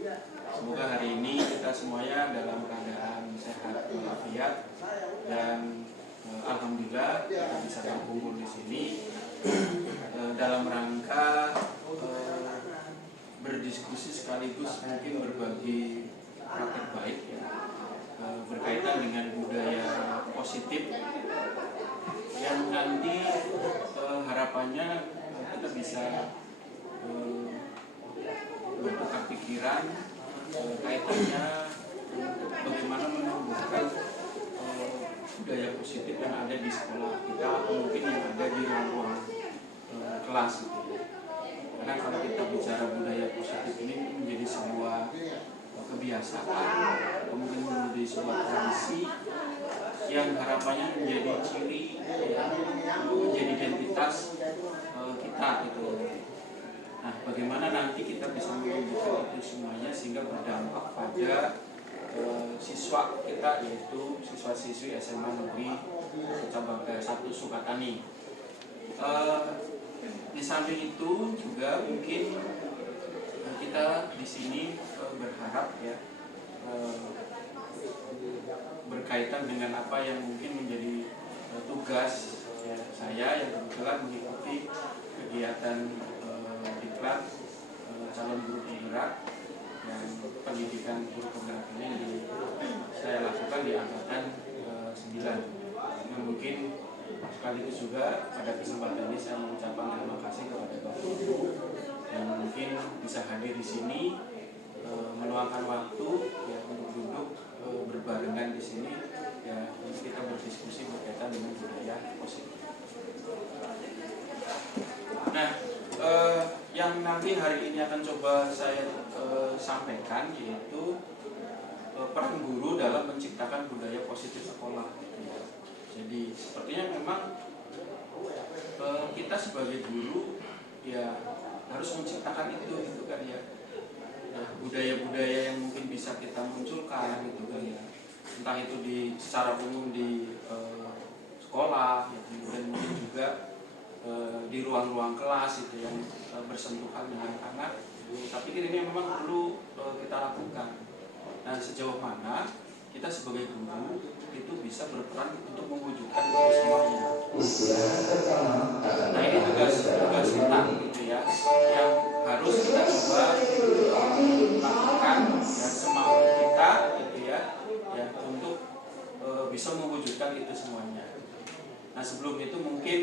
Semoga hari ini kita semuanya dalam keadaan sehat walafiat dan alhamdulillah kita bisa berkumpul di sini dalam rangka berdiskusi sekaligus mungkin berbagi praktek baik ya, berkaitan dengan budaya positif yang nanti harapannya kita bisa bertukar pikiran kaitannya bagaimana menumbuhkan budaya positif yang ada di sekolah kita atau mungkin yang ada di ruang-ruang kelas gitu. Karena kalau kita bicara budaya positif ini menjadi sebuah kebiasaan, kemudian menjadi sebuah tradisi yang harapannya menjadi ciri, menjadi identitas kita gitu. Nah, bagaimana nanti kita bisa menumbuhkan itu semuanya sehingga berdampak pada siswa kita, yaitu siswa-siswi SMA Negeri Cabang 1 Sukatani. Di samping itu juga mungkin kita di sini berharap ya berkaitan dengan apa yang mungkin menjadi tugas ya, saya yang kebetulan mengikuti kegiatan diklat calon guru penggerak dan pendidikan guru penggerak ini saya lakukan di angkatan 9. Yang mungkin sekaligus juga pada kesempatan ini saya mengucapkan terima kasih kepada Bapak Ibu yang mungkin bisa hadir di sini meluangkan waktu ya untuk duduk berbarengan di sini ya untuk kita berdiskusi berkaitan dengan budaya positif. Nah, yang nanti hari ini akan coba saya sampaikan yaitu peran guru dalam menciptakan budaya positif sekolah. Jadi sepertinya memang kita sebagai guru ya harus menciptakan itu gitu kan ya. Nah, budaya-budaya yang mungkin bisa kita munculkan gitu kan ya. Entah itu secara umum di sekolah ya, kemudian mungkin juga di ruang-ruang kelas itu yang bersentuhan dengan anak. Tapi ini memang perlu kita lakukan. Nah, sejauh mana kita sebagai guru itu bisa berperan untuk mewujudkan itu semuanya. Nah, ini tugas kita gitu ya, yang harus kita coba lakukan dan semau kita gitu ya untuk bisa mewujudkan itu semuanya. Nah, sebelum itu mungkin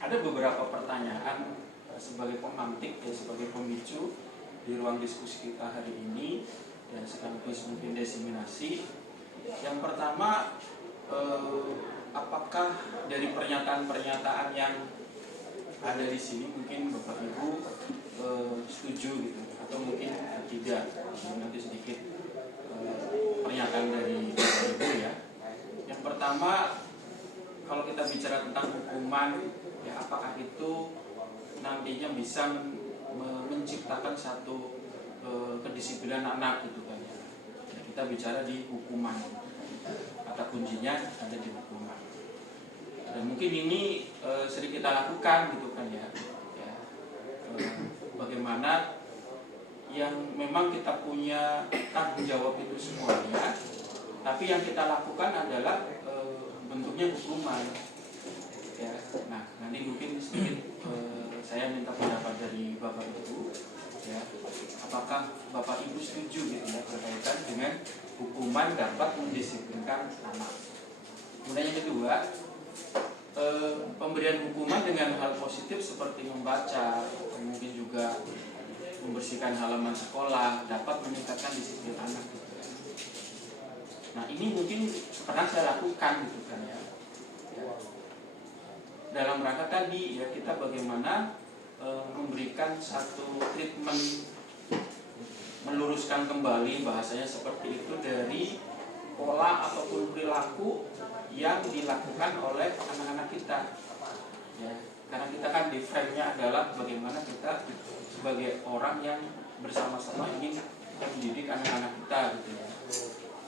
ada beberapa pertanyaan sebagai pemantik ya, sebagai pemicu di ruang diskusi kita hari ini ya, sekaligus mungkin diseminasi. Yang pertama, apakah dari pernyataan-pernyataan yang ada di sini mungkin Bapak Ibu setuju gitu atau mungkin tidak? Nanti sedikit pernyataan dari Bapak Ibu ya. Yang pertama, kalau kita bicara tentang hukuman ya, apakah itu nantinya bisa menciptakan satu kedisiplinan anak gitu kan ya. Kita bicara di hukuman, kata kuncinya ada di hukuman. Dan mungkin ini sering kita lakukan gitu kan ya. Bagaimana yang memang kita punya tanggung jawab itu semuanya, tapi yang kita lakukan adalah bentuknya hukuman. Ya, nah nanti mungkin sedikit saya minta pendapat dari Bapak Ibu. Ya, apakah Bapak Ibu setuju gitu ya berkaitan dengan hukuman dapat mendisiplinkan anak? Kemudian yang kedua, pemberian hukuman dengan hal positif seperti membaca, mungkin juga membersihkan halaman sekolah dapat meningkatkan disiplin anak. Gitu ya. Nah ini mungkin pernah saya lakukan gitu kan ya. Dalam rangka tadi ya kita bagaimana memberikan satu treatment, meluruskan kembali bahasanya seperti itu dari pola ataupun perilaku yang dilakukan oleh anak-anak kita ya, karena kita kan di frame-nya adalah bagaimana kita sebagai orang yang bersama-sama ingin mendidik anak-anak kita gitu ya,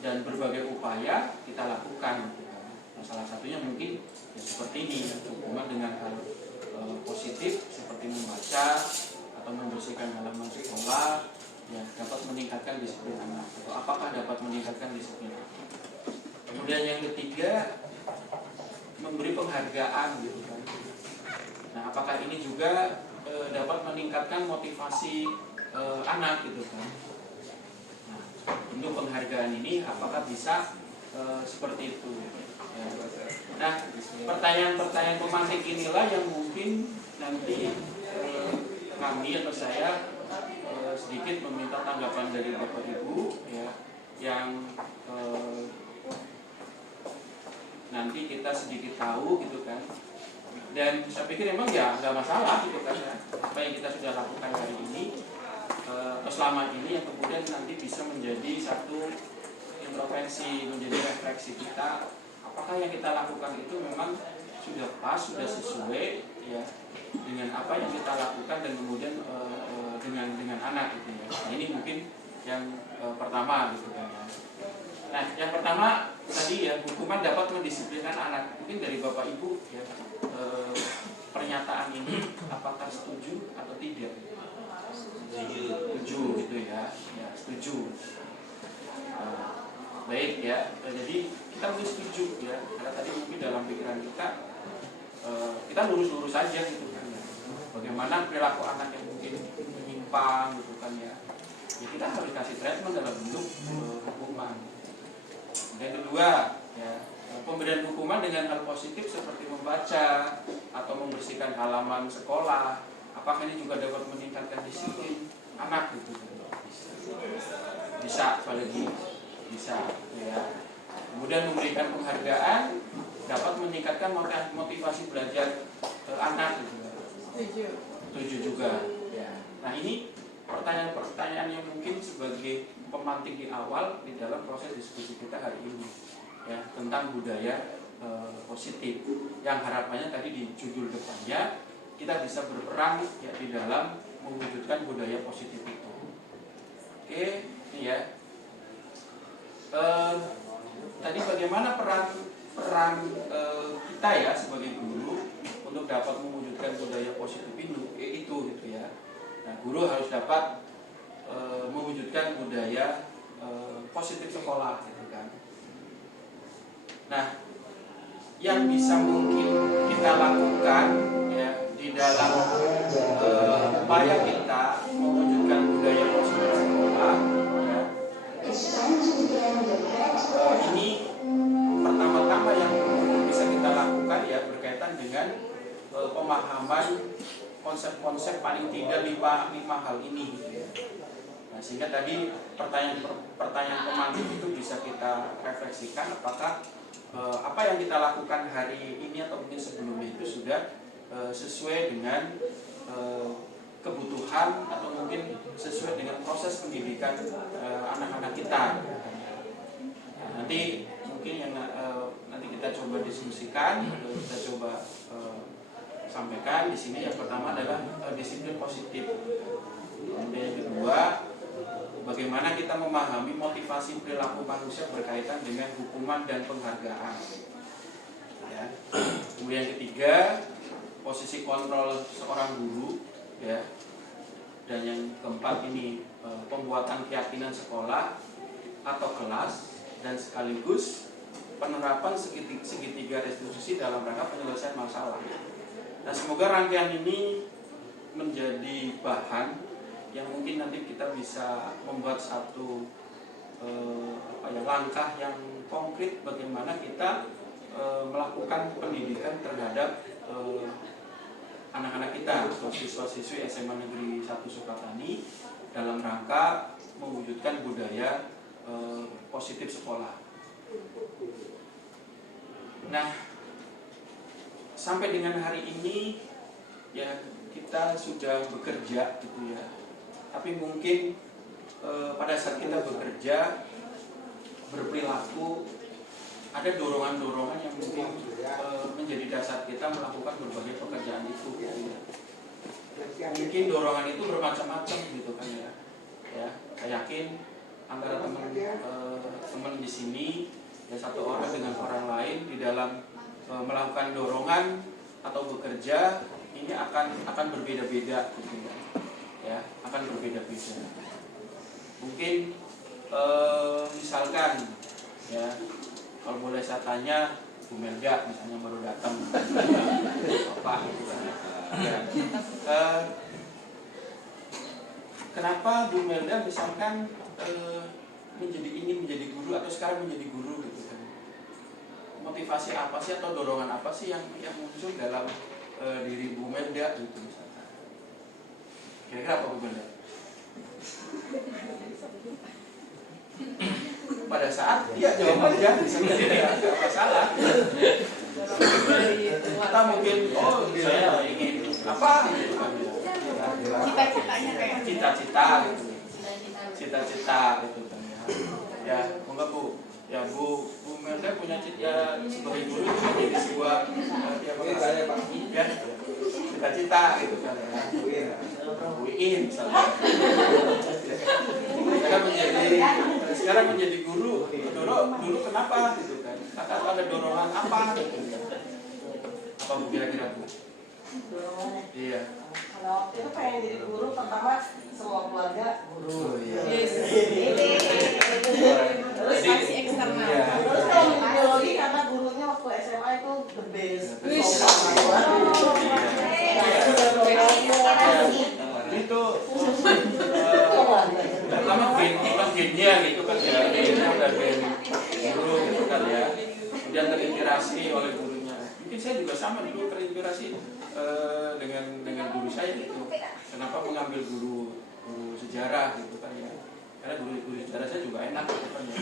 dan berbagai upaya kita lakukan gitu kan. Nah, salah satunya mungkin ya seperti ini, hukuman dengan hal positif seperti membaca atau membersihkan halaman sekolah ya, dapat meningkatkan disiplin anak, atau apakah dapat meningkatkan disiplin anak. Kemudian yang ketiga, memberi penghargaan gitu kan. Nah, apakah ini juga dapat meningkatkan motivasi anak gitu kan. Nah, untuk penghargaan ini apakah bisa seperti itu ya. Nah, pertanyaan-pertanyaan pemantik inilah yang mungkin nanti kami atau saya sedikit meminta tanggapan dari Bapak Ibu ya, yang nanti kita sedikit tahu gitu kan. Dan saya pikir memang ya nggak masalah gitu kan ya, apa yang kita sudah lakukan hari ini selama ini yang kemudian nanti bisa menjadi satu introspeksi, menjadi refleksi kita, apakah yang kita lakukan itu memang sudah pas, sudah sesuai ya dengan apa yang kita lakukan dan kemudian dengan anak gitu ya. Nah, ini mungkin yang pertama gitu kan ya. Nah, yang pertama tadi ya, hukuman dapat mendisiplinkan anak. Mungkin dari Bapak Ibu ya, pernyataan ini apakah setuju atau tidak? Setuju gitu ya, ya setuju. Baik ya, jadi kita mungkin setuju ya, karena tadi mungkin dalam pikiran kita lurus-lurus saja gitu kan ya. Bagaimana perilaku anak yang mungkin menyimpang gitu kan ya, ya kita harus kasih treatment dalam bentuk hukuman. Yang kedua, ya, pemberian hukuman dengan hal positif seperti membaca atau membersihkan halaman sekolah, apakah ini juga dapat meningkatkan disiplin anak gitu? Bisa, apalagi bisa, ya. Kemudian memberikan penghargaan dapat meningkatkan motivasi belajar anak gitu. Setuju juga. Ya. Nah, ini pertanyaan-pertanyaan yang mungkin sebagai pemantik di awal di dalam proses diskusi kita hari ini ya, tentang budaya positif, yang harapannya tadi di judul depannya kita bisa berperan ya di dalam mewujudkan budaya positif itu. Oke, ini ya. Tadi bagaimana peran kita ya sebagai guru untuk dapat mewujudkan budaya positif itu gitu ya. Nah, guru harus dapat mewujudkan budaya positif sekolah gitu kan. Nah, yang bisa mungkin kita lakukan ya di dalam upaya kita mewujudkan budaya positif sekolah ya, ini pertama-tama yang bisa kita lakukan ya berkaitan dengan pemahaman konsep-konsep paling tidak lima hal ini gitu ya. Nah, sehingga tadi pertanyaan pemantik itu bisa kita refleksikan, apakah apa yang kita lakukan hari ini atau mungkin sebelumnya itu sudah sesuai dengan kebutuhan atau mungkin sesuai dengan proses pendidikan anak-anak kita. Nah, nanti mungkin yang nanti kita coba diskusikan, kita coba sampaikan di sini. Yang pertama adalah disiplin positif. Kemudian yang kedua, bagaimana kita memahami motivasi perilaku manusia berkaitan dengan hukuman dan penghargaan. Ya. Kemudian yang ketiga, posisi kontrol seorang guru. Ya. Dan yang keempat ini pembuatan keyakinan sekolah atau kelas, dan sekaligus penerapan segitiga restitusi dalam rangka penyelesaian masalah. Nah, semoga rangkaian ini menjadi bahan yang mungkin nanti kita bisa membuat satu langkah yang konkret bagaimana kita melakukan pendidikan terhadap anak-anak kita, siswa-siswi SMA Negeri 1 Sukatani, dalam rangka mewujudkan budaya positif sekolah. Nah, sampai dengan hari ini ya kita sudah bekerja gitu ya. Tapi mungkin pada saat kita bekerja, berperilaku, ada dorongan-dorongan yang mungkin menjadi dasar kita melakukan berbagai pekerjaan itu. Ya. Mungkin dorongan itu bermacam-macam gitu kan ya. Ya, saya yakin antara teman di sini ya, satu orang dengan orang lain di dalam melakukan dorongan atau bekerja ini akan berbeda-beda gitu ya. Ya, akan berbeda-beda. Mungkin misalkan ya, kalau boleh saya tanya Bu Melda misalnya baru datang apa gitu kan ya, kenapa Bu Melda misalkan ingin menjadi guru atau sekarang menjadi guru gitu kan, motivasi apa sih atau dorongan apa sih yang muncul dalam diri Bu Melda gitu misalkan, kira-kira apa Bu Melda? Pada saat ya jawab aja sebenarnya nggak masalah. Kita mungkin saya ingin apa gitu kan ya. Cita-citanya kayak Cita-cita gitu. Cita-cita gitu kan ya. Ya, moga Bu. Ya Bu Melda punya cita sebagai guru itu menjadi sebuah ya cita-cita gitu kan ya. UIN misalnya. Sekarang menjadi guru, dulu kenapa gitu kan? Atau ada dorongan apa gitu kan? Apa Bu kira-kira Bu? Iya. Kalau waktu itu pengen jadi guru, pertama semua keluarga guru. yes. Terus Motivasi eksternal. Iya. terus kalau di biologi karena gurunya waktu SMA itu the best. Wish. Itu pertama gennya gitu kan ya, gennya udah gen guru gitu kan ya, kemudian terinspirasi oleh gurunya. Mungkin saya juga sama dulu terinspirasi dengan guru saya gitu. Kenapa mengambil guru sejarah gitu kan ya, karena guru sejarah saya juga enak gitu kan ya,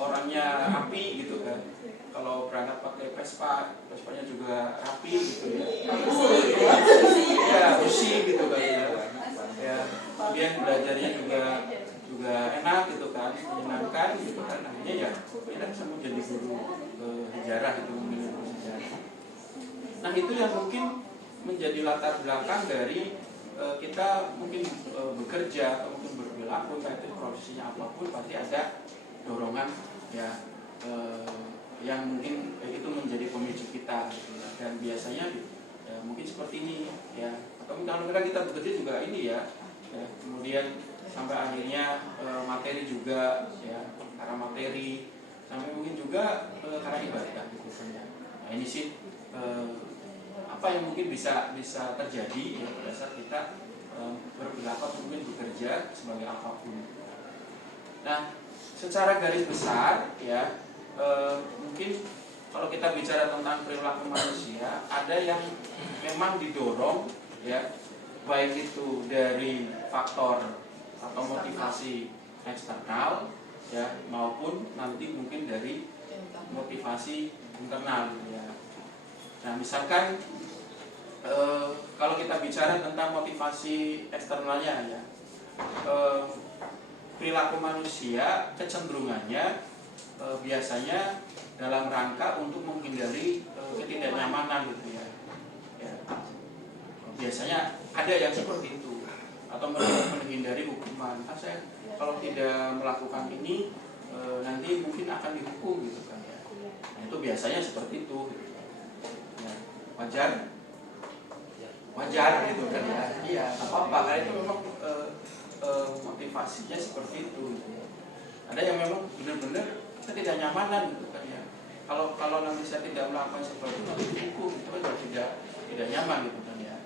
orangnya rapi gitu kan. Kalau berangkat pakai Vespanya juga rapi gitu ya. Ya, bersih gitu kan ya. Ya, kemudian belajarnya juga enak gitu kan, menyenangkan gitu kan. Akhirnya ya, kita bisa menjadi guru sejarah itu, memilih guru sejarah. Nah, itu yang mungkin menjadi latar belakang dari kita mungkin bekerja atau mungkin berperilaku, entah itu profesinya apapun, pasti ada dorongan ya yang mungkin itu menjadi pemicu kita gitu. Dan biasanya ya, mungkin seperti ini ya, atau kalau kita bekerja juga ini ya, kemudian sampai akhirnya materi juga ya, karena materi, sampai mungkin juga karena ibadah gitu kan ya. Nah, ini sih apa yang mungkin bisa terjadi ya, pada saat kita berperilaku atau mungkin bekerja sebagai apapun. Nah, secara garis besar ya, mungkin kalau kita bicara tentang perilaku manusia, ada yang memang didorong ya, baik itu dari faktor atau motivasi eksternal ya, maupun nanti mungkin dari motivasi internal ya. Nah, misalkan kalau kita bicara tentang motivasi eksternalnya ya, perilaku manusia kecenderungannya biasanya dalam rangka untuk menghindari ketidaknyamanan gitu ya. Ya. Biasanya ada yang seperti itu, atau menghindari hukuman. Saya kalau tidak melakukan ini nanti mungkin akan dihukum gitu kan ya. Nah, itu biasanya seperti itu. Gitu. Ya, wajar gitu kan ya. Iya, apa-apa karena itu memang motivasinya seperti itu. Gitu. Ada yang memang benar-benar ketidaknyamanan gitu kan ya. Kalau nanti saya tidak melakukan seperti itu nanti dihukum, itu kan tidak nyaman gitu kan ya.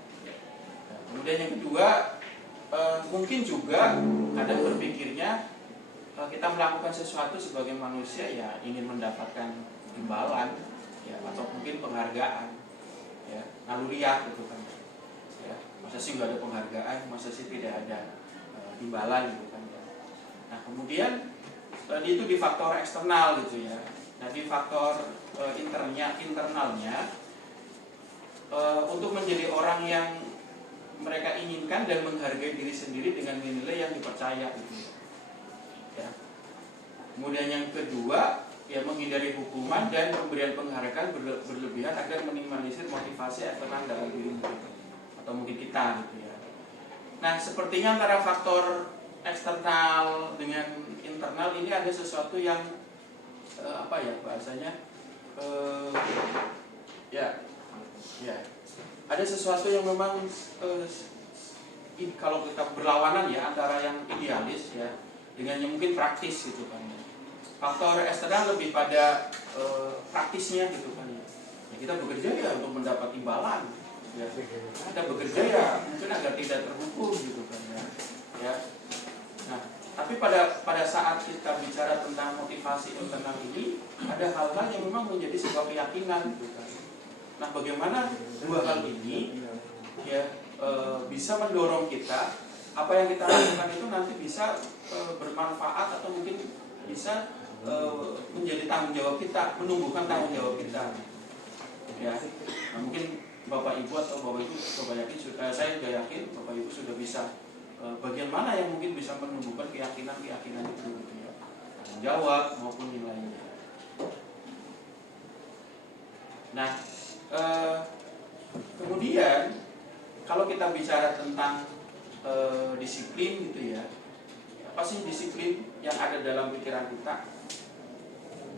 Nah, kemudian yang kedua, mungkin juga kadang berpikirnya kita melakukan sesuatu sebagai manusia ya ingin mendapatkan imbalan ya, atau mungkin penghargaan ya, naluriah gitu kan ya. Masa sih nggak ada penghargaan, masa sih tidak ada imbalan gitu kan ya. Nah, kemudian itu di faktor eksternal gitu ya. Nah, di faktor internalnya untuk menjadi orang yang mereka inginkan dan menghargai diri sendiri dengan nilai yang dipercaya gitu ya. Kemudian yang kedua ya, menghindari hukuman dan pemberian penghargaan berlebihan agar minimalisir motivasi eksternal dalam diri atau mungkin kita gitu ya. Nah, sepertinya antara faktor eksternal dengan internal ini ada sesuatu yang apa ya bahasanya ya ada sesuatu yang memang kalau kita berlawanan ya antara yang idealis ya dengan yang mungkin praktis gitu kan ya. Faktor eksternal lebih pada praktisnya gitu kan ya. Ya kita bekerja ya untuk mendapat imbalan ya. Kita bekerja ya mungkin agar tidak terhukum gitu kan ya. Ya. Nah, tapi pada saat kita bicara tentang motivasi internal ini ada hal-hal yang memang menjadi sebuah keyakinan gitu kan. Nah, bagaimana dua hal ini ya bisa mendorong kita apa yang kita lakukan itu nanti bisa bermanfaat atau mungkin bisa menjadi tanggung jawab kita, menumbuhkan tanggung jawab kita ya. Nah, mungkin Bapak Ibu atau Bapak Ibu saya juga yakin Bapak Ibu sudah bisa bagian mana yang mungkin bisa menumbuhkan keyakinan itu gitu ya. Tanggung jawab maupun nilainya. Nah, kemudian kalau kita bicara tentang disiplin gitu ya, apa sih disiplin yang ada dalam pikiran kita?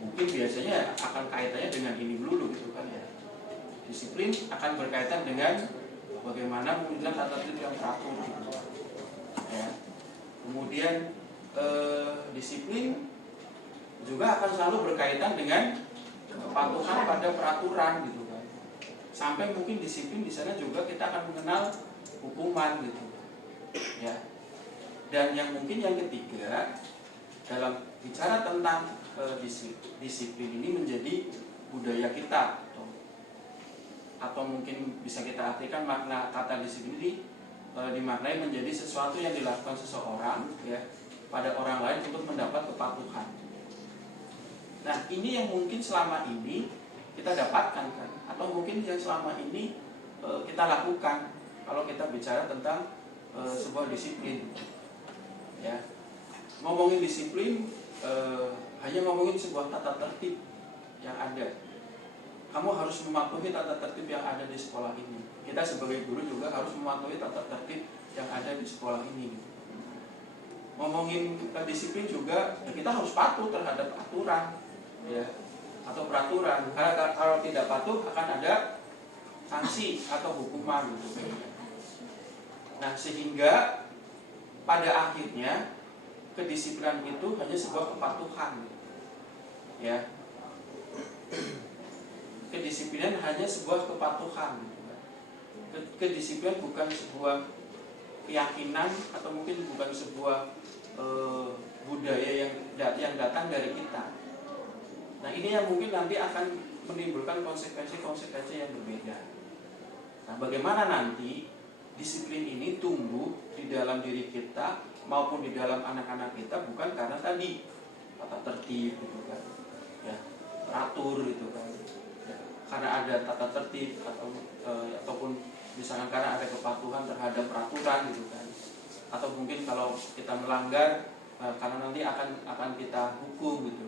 Mungkin biasanya akan kaitannya dengan ini dulu gitu kan ya. Disiplin akan berkaitan dengan bagaimana mewujudkan tata tertib yang teratur gitu. Ya. Kemudian disiplin juga akan selalu berkaitan dengan kepatuhan pada peraturan gitu kan. Sampai mungkin disiplin di sana juga kita akan mengenal hukuman gitu. Ya. Dan yang mungkin yang ketiga dalam bicara tentang disiplin ini menjadi budaya kita atau mungkin bisa kita artikan makna kata disiplin ini dimaknai menjadi sesuatu yang dilakukan seseorang ya pada orang lain untuk mendapat kepatuhan. Nah, ini yang mungkin selama ini kita dapatkan kan, atau mungkin yang selama ini kita lakukan kalau kita bicara tentang sebuah disiplin. Ya, ngomongin disiplin hanya ngomongin sebuah tata tertib yang ada. Kamu harus mematuhi tata tertib yang ada di sekolah ini. Kita sebagai guru juga harus mematuhi tata tertib yang ada di sekolah ini. Ngomongin disiplin juga, ya kita harus patuh terhadap aturan, ya, atau peraturan. Karena kalau tidak patuh akan ada sanksi atau hukuman gitu. Nah, sehingga pada akhirnya kedisiplinan itu hanya sebuah kepatuhan, ya. Kedisiplinan hanya sebuah kepatuhan. Kedisiplinan bukan sebuah keyakinan atau mungkin bukan sebuah budaya yang datang dari kita. Nah, ini yang mungkin nanti akan menimbulkan konsekuensi-konsekuensi yang berbeda. Nah, bagaimana nanti disiplin ini tumbuh di dalam diri kita maupun di dalam anak-anak kita bukan karena tadi tata tertib gitu kan, ya, teratur gitu kan, ya, karena ada tata tertib ataupun misalnya karena ada kepatuhan terhadap peraturan gitu kan, atau mungkin kalau kita melanggar karena nanti akan kita hukum gitu.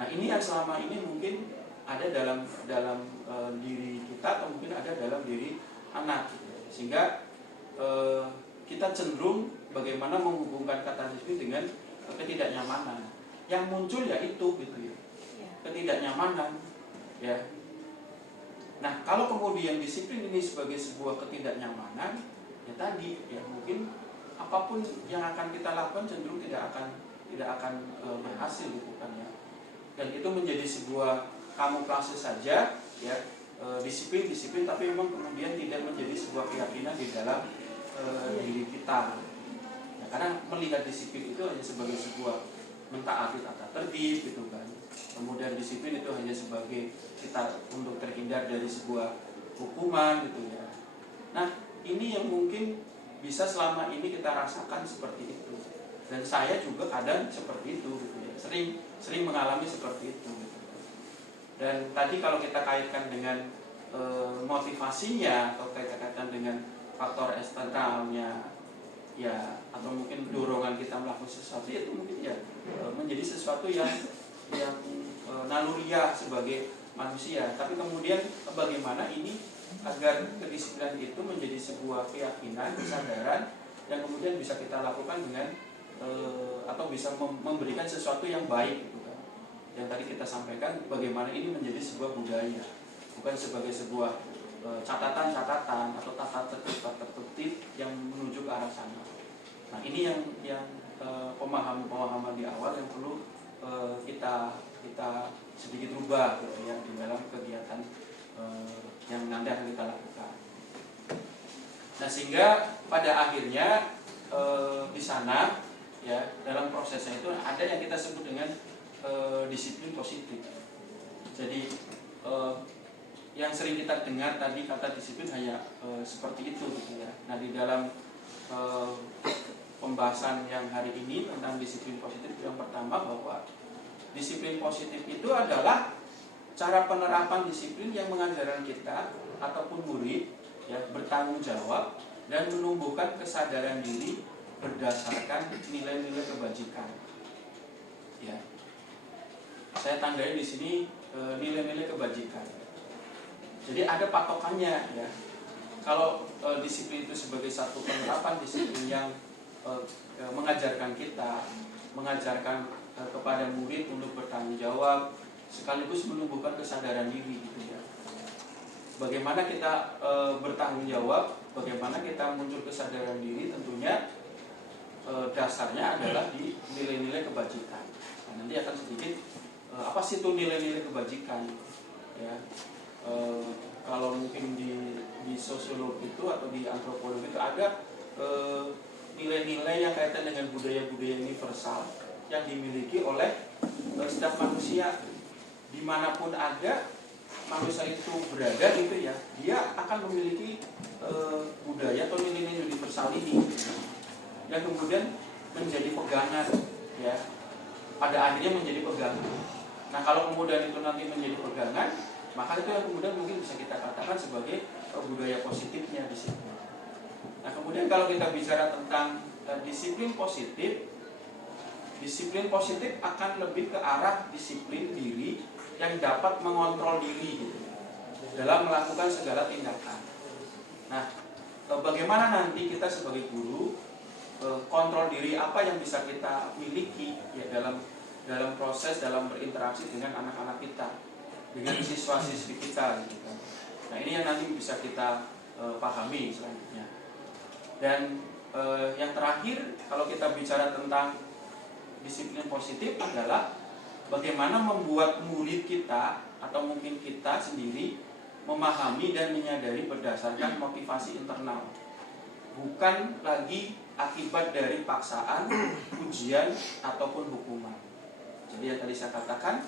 Nah, ini yang selama ini mungkin ada dalam diri kita atau mungkin ada dalam diri anak gitu. Sehingga kita cenderung bagaimana menghubungkan kata disiplin dengan ketidaknyamanan. Yang muncul ya itu gitu ya. Ketidaknyamanan ya. Nah, kalau kemudian disiplin ini sebagai sebuah ketidaknyamanan, ya tadi ya mungkin apapun yang akan kita lakukan cenderung tidak akan berhasil gitu kan ya. Dan itu menjadi sebuah kamuflase saja ya, disiplin tapi memang kemudian tidak menjadi sebuah keyakinan di dalam diri kita ya, karena melihat disiplin itu hanya sebagai sebuah mentaati tata tertib gitu kan. Kemudian disiplin itu hanya sebagai kita untuk terhindar dari sebuah hukuman gitu ya. Nah, ini yang mungkin bisa selama ini kita rasakan seperti itu. Dan saya juga kadang seperti itu gitu ya. Sering mengalami seperti itu gitu. Dan tadi kalau kita kaitkan dengan motivasinya atau kaitan dengan faktor eksternalnya ya, atau mungkin dorongan kita melakukan sesuatu, itu mungkin ya menjadi sesuatu yang naluriah sebagai manusia. Tapi kemudian bagaimana ini agar kedisiplinan itu menjadi sebuah keyakinan, kesadaran, dan kemudian bisa kita lakukan dengan atau bisa memberikan sesuatu yang baik gitu kan. Yang tadi kita sampaikan bagaimana ini menjadi sebuah budaya, bukan sebagai sebuah catatan-catatan atau tata tertib yang menuju ke arah sana. Nah, ini yang pemahaman di awal yang perlu kita sedikit rubah gitu ya di dalam kegiatan yang nanti akan kita lakukan. Nah, sehingga pada akhirnya di sana ya dalam prosesnya itu ada yang kita sebut dengan disiplin positif. Jadi yang sering kita dengar tadi kata disiplin hanya seperti itu gitu ya. Nah, di dalam pembahasan yang hari ini tentang disiplin positif, yang pertama bahwa disiplin positif itu adalah cara penerapan disiplin yang mengajarkan kita ataupun murid ya bertanggung jawab dan menumbuhkan kesadaran diri berdasarkan nilai-nilai kebajikan. Ya, saya tandai di sini nilai-nilai kebajikan. Jadi ada patokannya ya. Kalau disiplin itu sebagai satu penerapan disiplin yang mengajarkan kita, mengajarkan kepada murid untuk bertanggung jawab, sekaligus menumbuhkan kesadaran diri gitu ya. Bagaimana kita bertanggung jawab, bagaimana kita muncul kesadaran diri, tentunya dasarnya adalah di nilai-nilai kebajikan. Nah, nanti akan sedikit apa sih itu nilai-nilai kebajikan ya. Kalau mungkin di sosiologi itu atau di antropologi itu ada nilai-nilai yang kaitan dengan budaya-budaya universal yang dimiliki oleh setiap manusia dimanapun ada manusia itu berada gitu ya, dia akan memiliki budaya atau nilai-nilai universal ini yang kemudian menjadi pegangan ya, pada akhirnya menjadi pegangan. Nah, kalau kemudian itu nanti menjadi pegangan, maka itu yang kemudian mungkin bisa kita katakan sebagai budaya positifnya di situ. Nah, kemudian kalau kita bicara tentang disiplin positif akan lebih ke arah disiplin diri yang dapat mengontrol diri gitu, dalam melakukan segala tindakan. Nah, bagaimana nanti kita sebagai guru kontrol diri apa yang bisa kita miliki ya dalam proses dalam berinteraksi dengan anak-anak kita, dengan siswa-siswi kita gitu kan. Nah, ini yang nanti bisa kita pahami selanjutnya. Dan yang terakhir kalau kita bicara tentang disiplin positif adalah bagaimana membuat murid kita atau mungkin kita sendiri memahami dan menyadari berdasarkan motivasi internal, bukan lagi akibat dari paksaan, ujian ataupun hukuman. Jadi yang tadi saya katakan,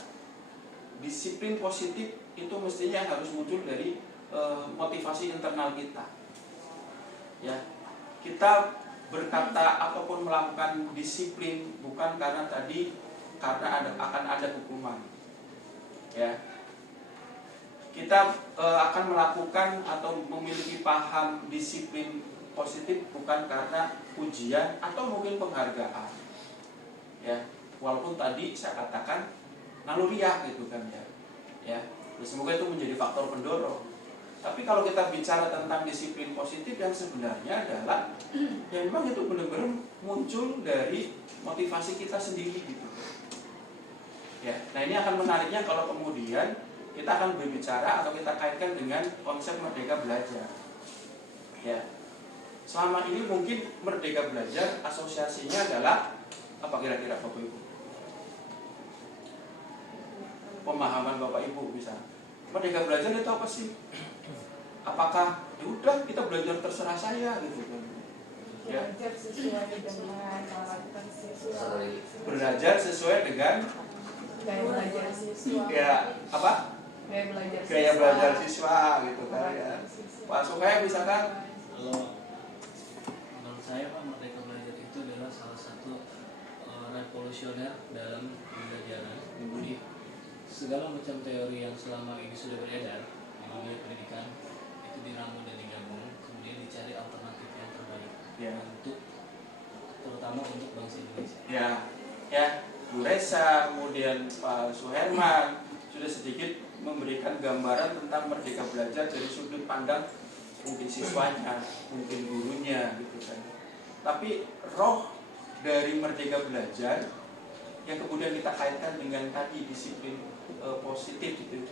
disiplin positif itu mestinya harus muncul dari motivasi internal kita. Ya, kita berkata ataupun melakukan disiplin bukan karena akan ada hukuman. Ya, kita akan melakukan atau memiliki paham disiplin positif bukan karena ujian atau mungkin penghargaan. Ya, walaupun tadi saya katakan naluriah gitu kan ya. Ya, semoga itu menjadi faktor pendorong. Tapi kalau kita bicara tentang disiplin positif yang sebenarnya adalah ya memang itu benar-benar muncul dari motivasi kita sendiri gitu. Ya, nah ini akan menariknya kalau kemudian kita akan berbicara atau kita kaitkan dengan konsep merdeka belajar. Ya, selama ini mungkin merdeka belajar asosiasinya adalah apa kira-kira Bapak Ibu? Pemahaman Bapak Ibu bisa. Merdeka belajar itu apa sih? Apakah ya udah kita belajar terserah saya gitu kan? Ya. Belajar sesuai dengan karakter siswa. Belajar sesuai dengan Gaya belajar siswa. ya apa? Gaya belajar siswa gitu kan ya. Pak Sukaya misalkan Kalau menurut saya Pak, merdeka belajar itu adalah salah satu revolusioner dalam pembelajaran. Jadi segala macam teori yang selama ini sudah beredar di dunia pendidikan itu diramu dan digabung, kemudian dicari alternatif yang terbaik ya, terutama untuk bangsa Indonesia. ya, Bu Resa, kemudian Pak Suherman sudah sedikit memberikan gambaran tentang merdeka belajar dari sudut pandang mungkin siswanya, mungkin gurunya gitu kan. Tapi roh dari merdeka belajar yang kemudian kita kaitkan dengan tadi disiplin positif gitu,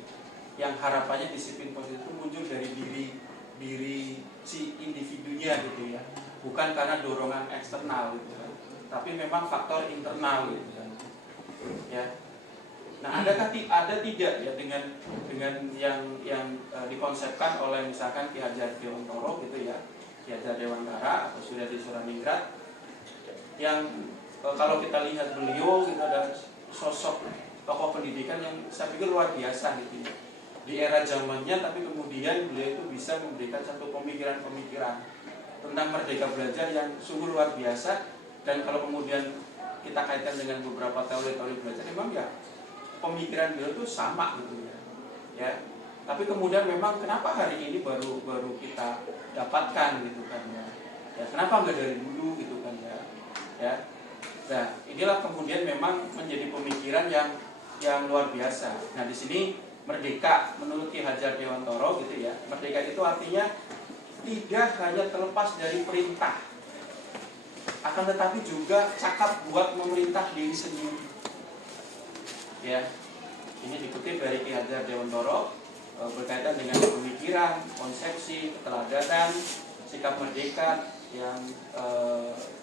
yang harapannya disiplin positif itu muncul dari diri dia gitu ya, bukan karena dorongan eksternal gitu kan, tapi memang faktor internal gitu kan, ya. Nah, ada tidak ya dengan yang dikonsepkan oleh misalkan Ki Hadjar Dewantara gitu ya, Ki Hadjar Dewantara atau Suryadi Suraningrat, yang kalau kita lihat beliau gitu ada sosok tokoh pendidikan yang saya pikir luar biasa gitu ya di era zamannya, tapi kemudian beliau itu bisa memberikan satu pemikiran-pemikiran tentang merdeka belajar yang sungguh luar biasa. Dan kalau kemudian kita kaitkan dengan beberapa teori-teori belajar, memang ya pemikiran beliau itu sama gitu ya. Tapi kemudian memang kenapa hari ini baru kita dapatkan gitu kan ya. Ya kenapa nggak dari dulu gitu kan ya. Ya. Nah, inilah kemudian memang menjadi pemikiran yang luar biasa. Nah, di sini merdeka menurut Ki Hadjar Dewantara gitu ya. Merdeka itu artinya tidak hanya terlepas dari perintah, akan tetapi juga cakap buat memerintah diri sendiri. Ya, ini dikutip dari Ki Hadjar Dewantara berkaitan dengan pemikiran, konsepsi, keteladanan, sikap merdeka yang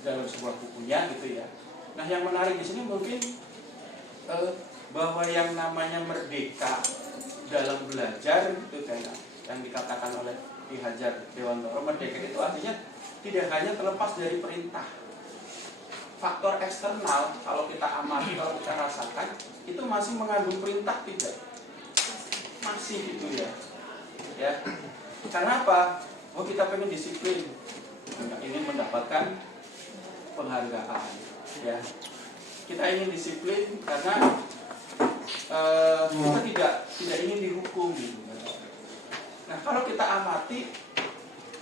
dalam sebuah bukunya gitu ya. Nah, yang menarik di sini mungkin bahwa yang namanya merdeka dalam belajar gitu kan, yang dikatakan oleh Ki Hadjar Dewantara, merdeka itu artinya tidak hanya terlepas dari perintah. Faktor eksternal kalau kita amati, kalau kita rasakan itu masih mengandung perintah tidak? Masih gitu ya. Ya. Karena apa? Oh, kita pengen disiplin. Ingin mendapatkan penghargaan, ya. Kita ingin disiplin karena kita tidak ingin dihukum gitu. Nah, kalau kita amati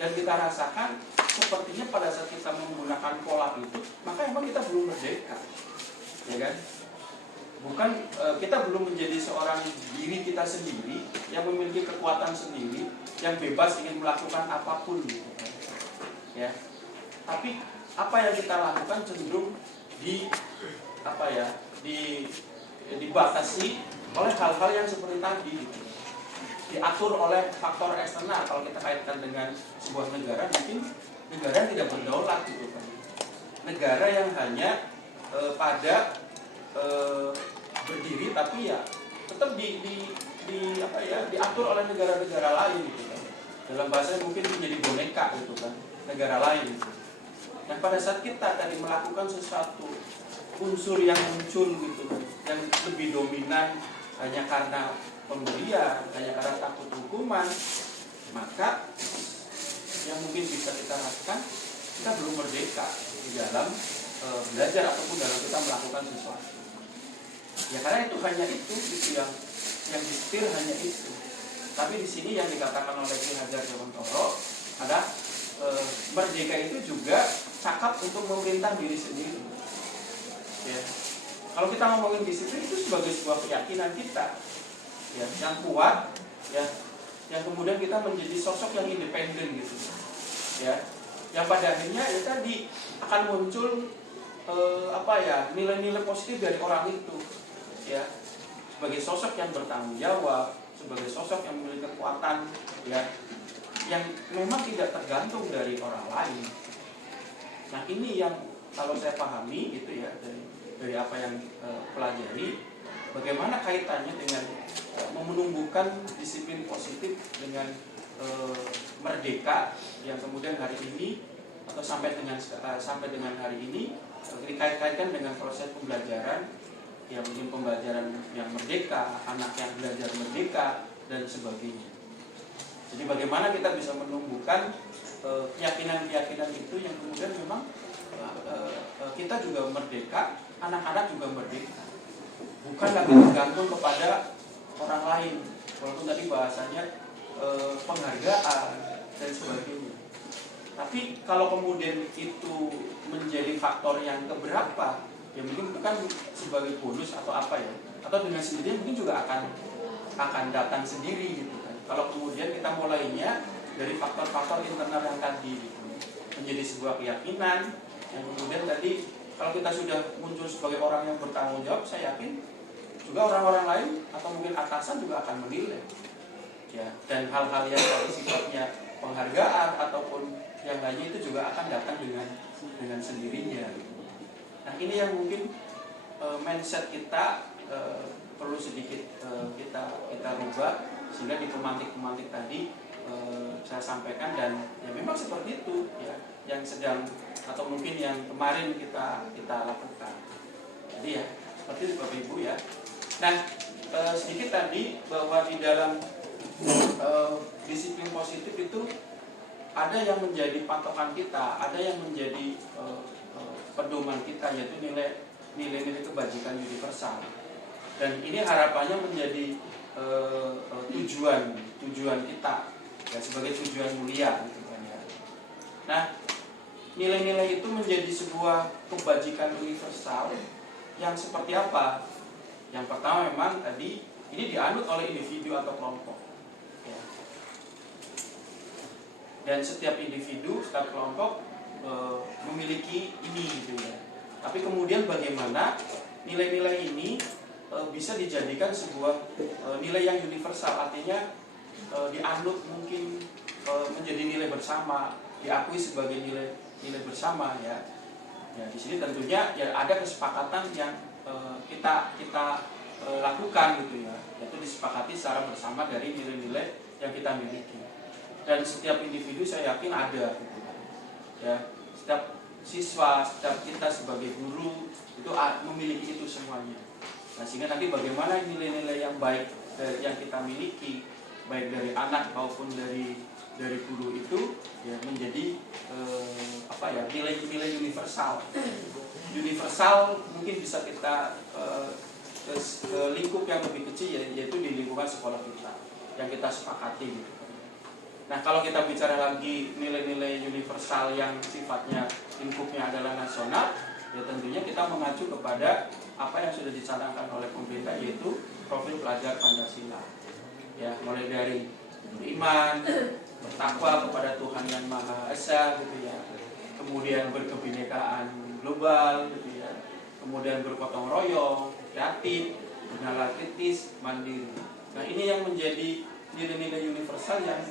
dan kita rasakan, sepertinya pada saat kita menggunakan pola itu, maka emang kita belum merdeka, ya kan? Bukan kita belum menjadi seorang diri kita sendiri yang memiliki kekuatan sendiri, yang bebas ingin melakukan apapun, gitu, ya. Tapi apa yang kita lakukan cenderung dibatasi oleh hal-hal yang seperti tadi, gitu. Diatur oleh faktor eksternal. Kalau kita kaitkan dengan sebuah negara, mungkin negara yang tidak berdaulat gitu kan. Negara yang hanya berdiri tapi ya tetap diatur oleh negara-negara lain gitu kan. Dalam bahasa mungkin menjadi boneka gitu kan, negara lain gitu. Dan pada saat kita tadi melakukan sesuatu, unsur yang muncul gitu kan, yang lebih dominan hanya karena pemberian, hanya karena takut hukuman, maka yang mungkin bisa kita rasakan, kita belum merdeka di dalam belajar ataupun dalam kita melakukan sesuatu. Ya karena itu hanya itu gitu yang disetir hanya itu. Tapi di sini yang dikatakan oleh Ki Hadjar Dewantara adalah merdeka itu juga cakap untuk memerintah diri sendiri. Ya. Kalau kita ngomongin disiplin itu sebagai sebuah keyakinan kita, ya, yang kuat, ya, yang kemudian kita menjadi sosok yang independen gitu, ya, yang pada akhirnya ya tadi akan muncul nilai-nilai positif dari orang itu, ya, sebagai sosok yang bertanggung jawab, sebagai sosok yang memiliki kekuatan, ya, yang memang tidak tergantung dari orang lain. Nah, ini yang kalau saya pahami gitu ya dari apa yang pelajari, bagaimana kaitannya dengan menumbuhkan disiplin positif dengan merdeka yang kemudian hari ini atau sampai dengan hari ini dikait-kaitkan dengan proses pembelajaran yang mungkin pembelajaran yang merdeka, anak yang belajar merdeka dan sebagainya. Jadi bagaimana kita bisa menumbuhkan keyakinan-keyakinan itu yang kemudian memang kita juga merdeka, anak-anak juga merdeka, bukan lagi tergantung kepada orang lain, walaupun tadi bahasanya penghargaan dan sebagainya. Tapi kalau kemudian itu menjadi faktor yang keberapa, ya mungkin bukan sebagai bonus atau apa ya, atau dengan sendirinya mungkin juga akan datang sendiri gitu kan. Kalau kemudian kita mulainya dari faktor-faktor internal yang tadi gitu, menjadi sebuah keyakinan yang kemudian tadi kalau kita sudah muncul sebagai orang yang bertanggung jawab, saya yakin juga orang-orang lain atau mungkin atasan juga akan menilai, ya. Dan hal-hal yang sifatnya penghargaan ataupun yang lainnya itu juga akan datang dengan sendirinya. Nah ini yang mungkin mindset kita perlu sedikit kita rubah, sehingga di pemantik tadi saya sampaikan, dan ya memang seperti itu ya yang sedang atau mungkin yang kemarin kita lakukan. Jadi ya seperti itu Bapak Ibu ya. Nah sedikit tadi bahwa di dalam disiplin positif itu ada yang menjadi patokan kita, ada yang menjadi pedoman kita, yaitu nilai-nilai kebajikan universal. Dan ini harapannya menjadi tujuan kita ya, sebagai tujuan mulia gitu kan ya. Nah, nilai-nilai itu menjadi sebuah kebajikan universal yang seperti apa? Yang pertama memang tadi ini dianut oleh individu atau kelompok ya. Dan setiap individu, setiap kelompok memiliki ini gitu ya. Tapi kemudian bagaimana nilai-nilai ini bisa dijadikan sebuah nilai yang universal, artinya dianut mungkin menjadi nilai bersama, diakui sebagai nilai bersama ya. Ya di sini tentunya ya ada kesepakatan yang kita lakukan gitu ya, yaitu disepakati secara bersama dari nilai-nilai yang kita miliki. Dan setiap individu saya yakin ada gitu kan. Ya, setiap siswa, setiap kita sebagai guru itu memiliki itu semuanya. Nah, sehingga nanti bagaimana nilai-nilai yang baik yang kita miliki, baik dari anak maupun dari guru itu ya menjadi nilai-nilai universal. Universal mungkin bisa kita ke lingkup yang lebih kecil, yaitu di lingkungan sekolah kita yang kita sepakati. Nah, kalau kita bicara lagi nilai-nilai universal yang sifatnya lingkupnya adalah nasional, ya tentunya kita mengacu kepada apa yang sudah dicanangkan oleh pemerintah, yaitu profil pelajar Pancasila. Ya, mulai dari beriman, bertakwa kepada Tuhan Yang Maha Esa gitu ya. Kemudian berkebinekaan global gitu ya. Kemudian bergotong royong, kreatif, bernalar kritis, mandiri. Nah, ini yang menjadi nilai-nilai universal yang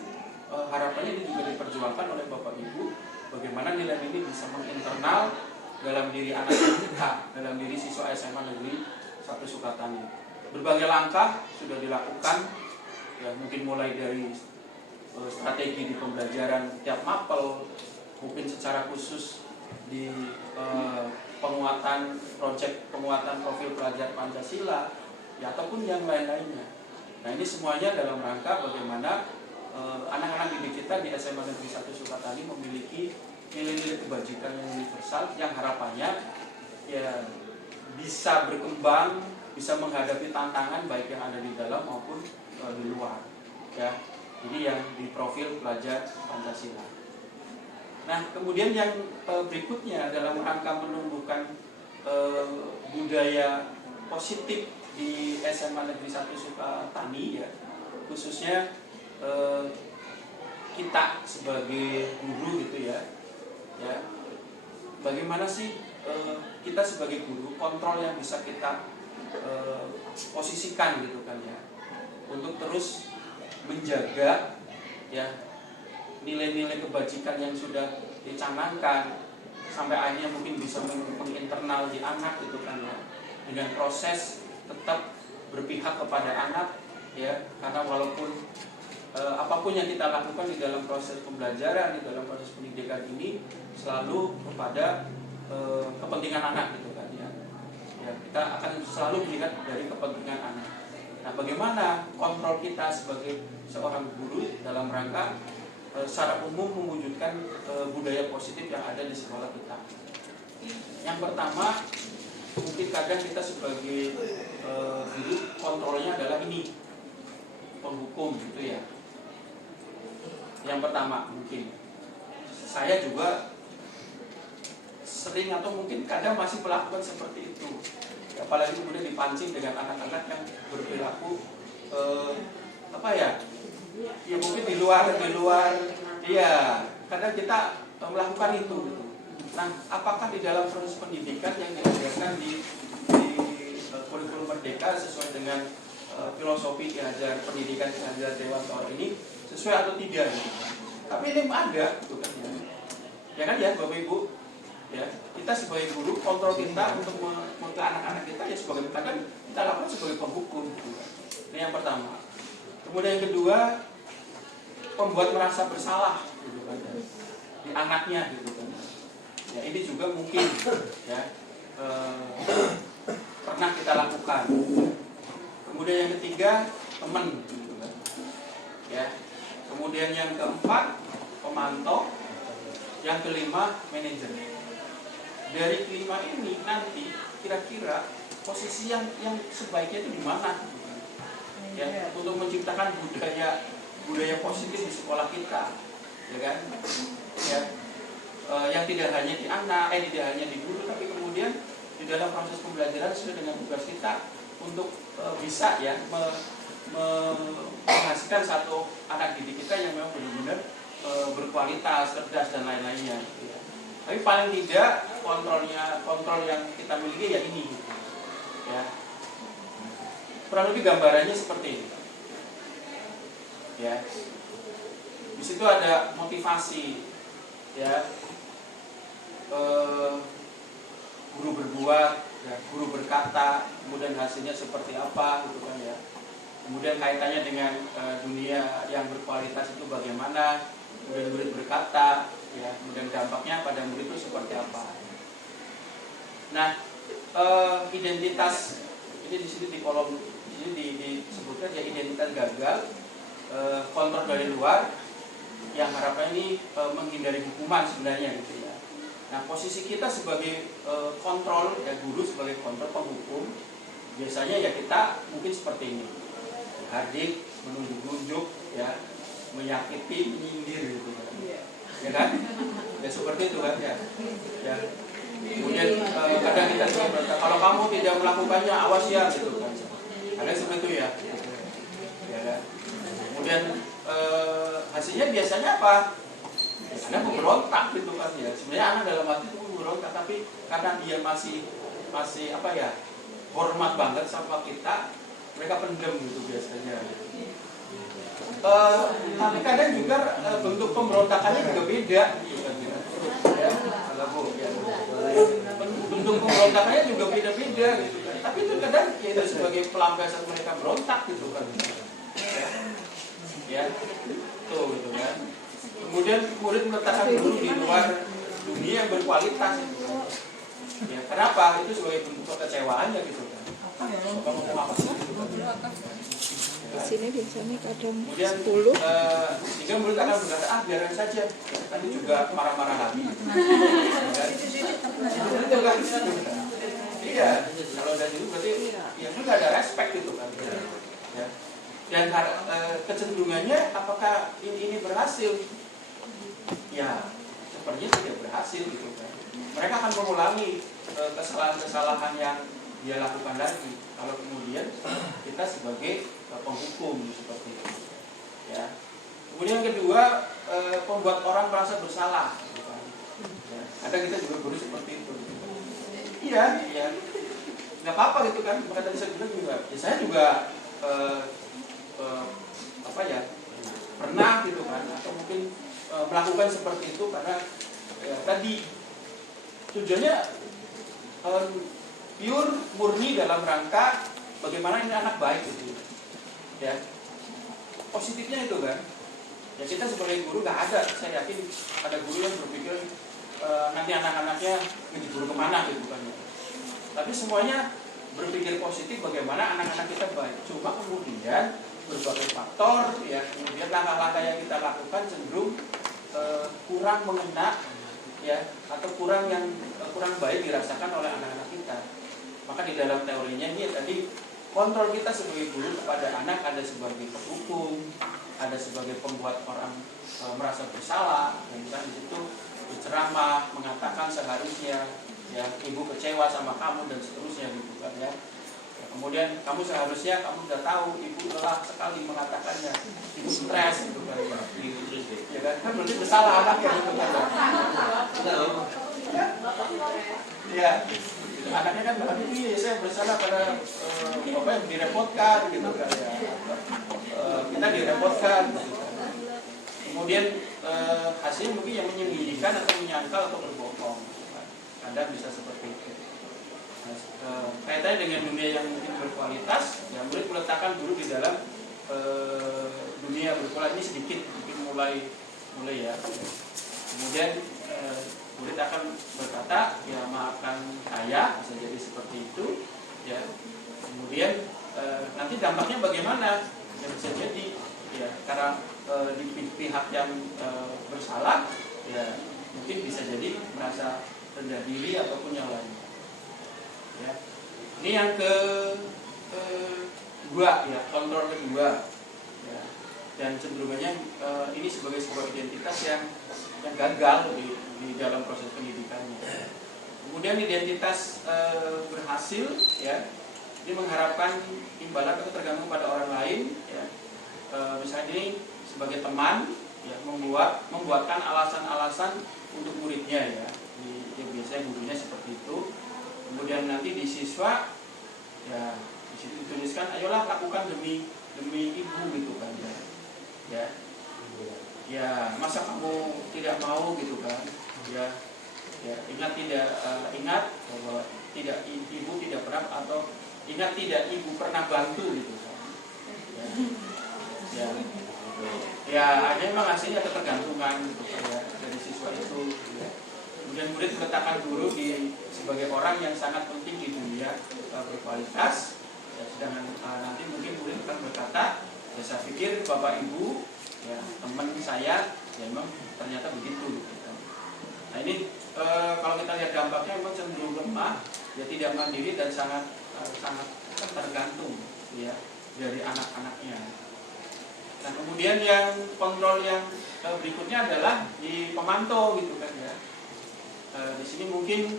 harapannya ini juga diperjuangkan oleh Bapak Ibu. Bagaimana nilai ini bisa menginternal dalam diri anak kita, dalam diri siswa SMA Negeri 1 Sukatani. Berbagai langkah sudah dilakukan, ya mungkin mulai dari strategi di pembelajaran tiap mapel, mungkin secara khusus di penguatan profil pelajar Pancasila, ya ataupun yang lain-lainnya. Nah ini semuanya dalam rangka bagaimana anak-anak didik kita di SMA Negeri 1 Sukatani memiliki nilai-nilai kebajikan yang universal yang harapannya ya bisa berkembang, bisa menghadapi tantangan baik yang ada di dalam maupun di luar ya. Jadi yang di profil pelajar Pancasila. Nah, kemudian yang berikutnya dalam rangka menumbuhkan budaya positif di SMA Negeri 1 Sukatani ya, khususnya kita sebagai guru gitu ya, bagaimana sih kita sebagai guru kontrol yang bisa kita posisikan gitu kan ya, untuk terus menjaga ya nilai-nilai kebajikan yang sudah dicanangkan sampai akhirnya mungkin bisa menginternal di anak gitu kan ya, dengan proses tetap berpihak kepada anak ya, karena walaupun apapun yang kita lakukan di dalam proses pembelajaran, di dalam proses pendidikan ini selalu kepada kepentingan anak gitu kan ya. Ya, kita akan selalu melihat dari kepentingan anak. Nah, bagaimana kontrol kita sebagai seorang guru dalam rangka secara umum mewujudkan budaya positif yang ada di sekolah kita. Yang pertama, mungkin kadang kita sebagai guru kontrolnya adalah ini penghukum gitu ya. Yang pertama mungkin saya juga sering atau mungkin kadang masih melakukan seperti itu, apalagi kemudian dipancing dengan anak-anak yang berperilaku ya mungkin di luar ya kadang kita melakukan itu. Nah, apakah di dalam proses pendidikan yang diajarkan di kurikulum Merdeka sesuai dengan filosofi pendidikan Ki Hajar Dewantara ini sesuai atau tidak gitu. tapi ini ada gitu kan ya kan ya Bapak Ibu ya, kita sebagai guru kontrol kita untuk ke anak-anak kita ya sebagai kita lakukan sebagai penghukum gitu kan. Ini yang pertama. Kemudian yang kedua, membuat merasa bersalah gitu kan ya, di anaknya gitu kan ya, ini juga mungkin ya pernah kita lakukan. Kemudian yang ketiga, teman gitu kan ya. Kemudian yang keempat, pemantau. Yang kelima, manajer. Dari kelima ini nanti kira-kira posisi yang sebaiknya itu di mana gitu kan ya, untuk menciptakan budaya positif di sekolah kita ya kan ya, yang tidak hanya di anak tidak hanya di guru, tapi kemudian di dalam proses pembelajaran sesuai dengan tugas kita untuk bisa ya menghasilkan satu anak didik kita yang memang benar-benar berkualitas, cerdas dan lain-lainnya gitu ya. Tapi paling tidak kontrol yang kita miliki ya ini gitu ya. Kurang lebih gambarannya seperti ini ya. Di situ ada motivasi ya, guru berbuat ya, guru berkata, kemudian hasilnya seperti apa gitu kan ya. Kemudian kaitannya dengan dunia yang berkualitas itu bagaimana, kemudian murid berkata ya, kemudian dampaknya pada murid itu seperti apa. Nah, identitas ini di sini di kolom ini disebutkan ya, identitas gagal, kontrol dari luar, yang harapannya ini menghindari hukuman sebenarnya gitu ya. Nah, posisi kita sebagai kontrol ya, guru sebagai kontrol penghukum, biasanya ya kita mungkin seperti ini, hadir, menunjuk-nunjuk ya, menyakiti, menyindir gitu kan. Ya kan? Ya seperti itu kan ya. Ya. Kemudian kadang kita juga berkata, kalau kamu tidak melakukannya awas ya gitu kan. Ada seperti itu ya. Ya kan? Kemudian hasilnya biasanya apa? Biasanya memberontak gitu kan ya. Sebenarnya anak dalam hati itu memberontak, tapi karena dia masih apa ya, hormat banget sama kita, mereka pendem gitu biasanya. Tapi kadang juga bentuk pemberontakannya juga beda gitu kan ya. Bentuk pemberontakannya juga beda-beda gitu kan. Tapi itu kadang ya itu sebagai pelampiasan mereka berontak gitu kan. Ya. Tuh gitu kan. Kemudian murid meletakkan guru di luar dunia yang berkualitas gitu. Ya, kenapa? Itu sebagai bentuk kekecewaannya gitu kan. Bapak ngomong apa sih? Di sini biasanya kadang kemudian 10. sehingga murid akan berkata, biarin saja, nanti juga marah-marah lagi. Itu kan? Iya, kalau dari itu berarti ya juga ada respect gitu kan. Ya. Dan kecenderungannya apakah ini berhasil? Ya, sepertinya tidak berhasil gitu kan. Mereka akan mengulangi kesalahan-kesalahan yang dia lakukan lagi. Kalau kemudian kita sebagai penghukum seperti itu, ya. Kemudian yang kedua, membuat orang merasa bersalah. Ya. Kadang kita juga guru seperti itu. Iya, iya. Nggak apa-apa gitu kan. Maka tadi saya bilang juga, ya saya juga apa ya, pernah gitu kan, atau mungkin melakukan seperti itu karena ya, tadi tujuannya pure murni dalam rangka bagaimana ini anak baik gitu ya, positifnya itu kan ya. Kita sebagai guru nggak ada, saya yakin ada guru yang berpikir nanti anak-anaknya ini guru kemana gitu kan ya. Tapi semuanya berpikir positif bagaimana anak-anak kita baik. Cuma kemudian berbagai faktor ya, kemudian langkah-langkah yang kita lakukan cenderung kurang mengena ya, atau kurang baik dirasakan oleh anak-anak kita. Maka di dalam teorinya ini tadi kontrol kita sebagai guru kepada anak ada sebagai penghukum, ada sebagai pembuat orang merasa bersalah, dan kan di situ berceramah mengatakan seharusnya ya ibu kecewa sama kamu dan seterusnya gitu kan ya. Kemudian kamu seharusnya kamu udah tahu ibu lelah sekali mengatakannya, ibu stres gitu kan ya kan, kan berarti bersalah anak ya gitu kan ya. Anaknya kan aduh iya saya bersalah karena bapak yang direpotkan gitu kan ya, kita direpotkan gitu kan. Kemudian hasilnya mungkin yang menyembunyikan atau menyangkal atau berbohong. Kadang bisa seperti itu. Nah, kaitannya dengan dunia yang mungkin berkualitas, ya murid meletakkan dulu di dalam dunia berkualitas ini sedikit mulai ya. Kemudian murid akan berkata, ya maafkan saya, bisa jadi seperti itu, ya. Kemudian nanti dampaknya bagaimana? Ya bisa jadi, ya karena di pihak yang bersalah, ya mungkin bisa jadi merasa rendah diri ataupun yang lain. Ya. Ini yang kedua, ya kontrol kedua. Ya. Dan cenderungannya ini sebagai sebuah identitas yang gagal di dalam proses pendidikannya. Kemudian identitas berhasil, ya, ini mengharapkan imbalan atau tergantung pada orang lain, ya. Misalnya ini sebagai teman, ya, membuatkan alasan-alasan untuk muridnya, ya. Biasanya gurunya seperti itu. Kemudian nanti di siswa, ya, di situ dituliskan, ayolah lakukan demi ibu gitu kan, ya. Ya, masa kamu tidak mau gitu kan? Ya, ingat bahwa ibu tidak pernah, atau ingat tidak ibu pernah bantu gitu kan? Ya, ada memang hasilnya ketergantungan gitu kan, ya, dari siswa itu. Ya. Kemudian murid meletakkan guru sebagai orang yang sangat penting di dunia berkualitas. Ya, sedangkan nanti mungkin murid akan berkata, ya saya pikir bapak ibu, ya teman saya, ya memang ternyata begitu. Gitu. Nah ini kalau kita lihat dampaknya memang cenderung lemah, ya tidak mandiri dan sangat tergantung, ya dari anak-anaknya. Nah kemudian yang kontrol yang berikutnya adalah di pemantau gitu kan, ya. Di sini mungkin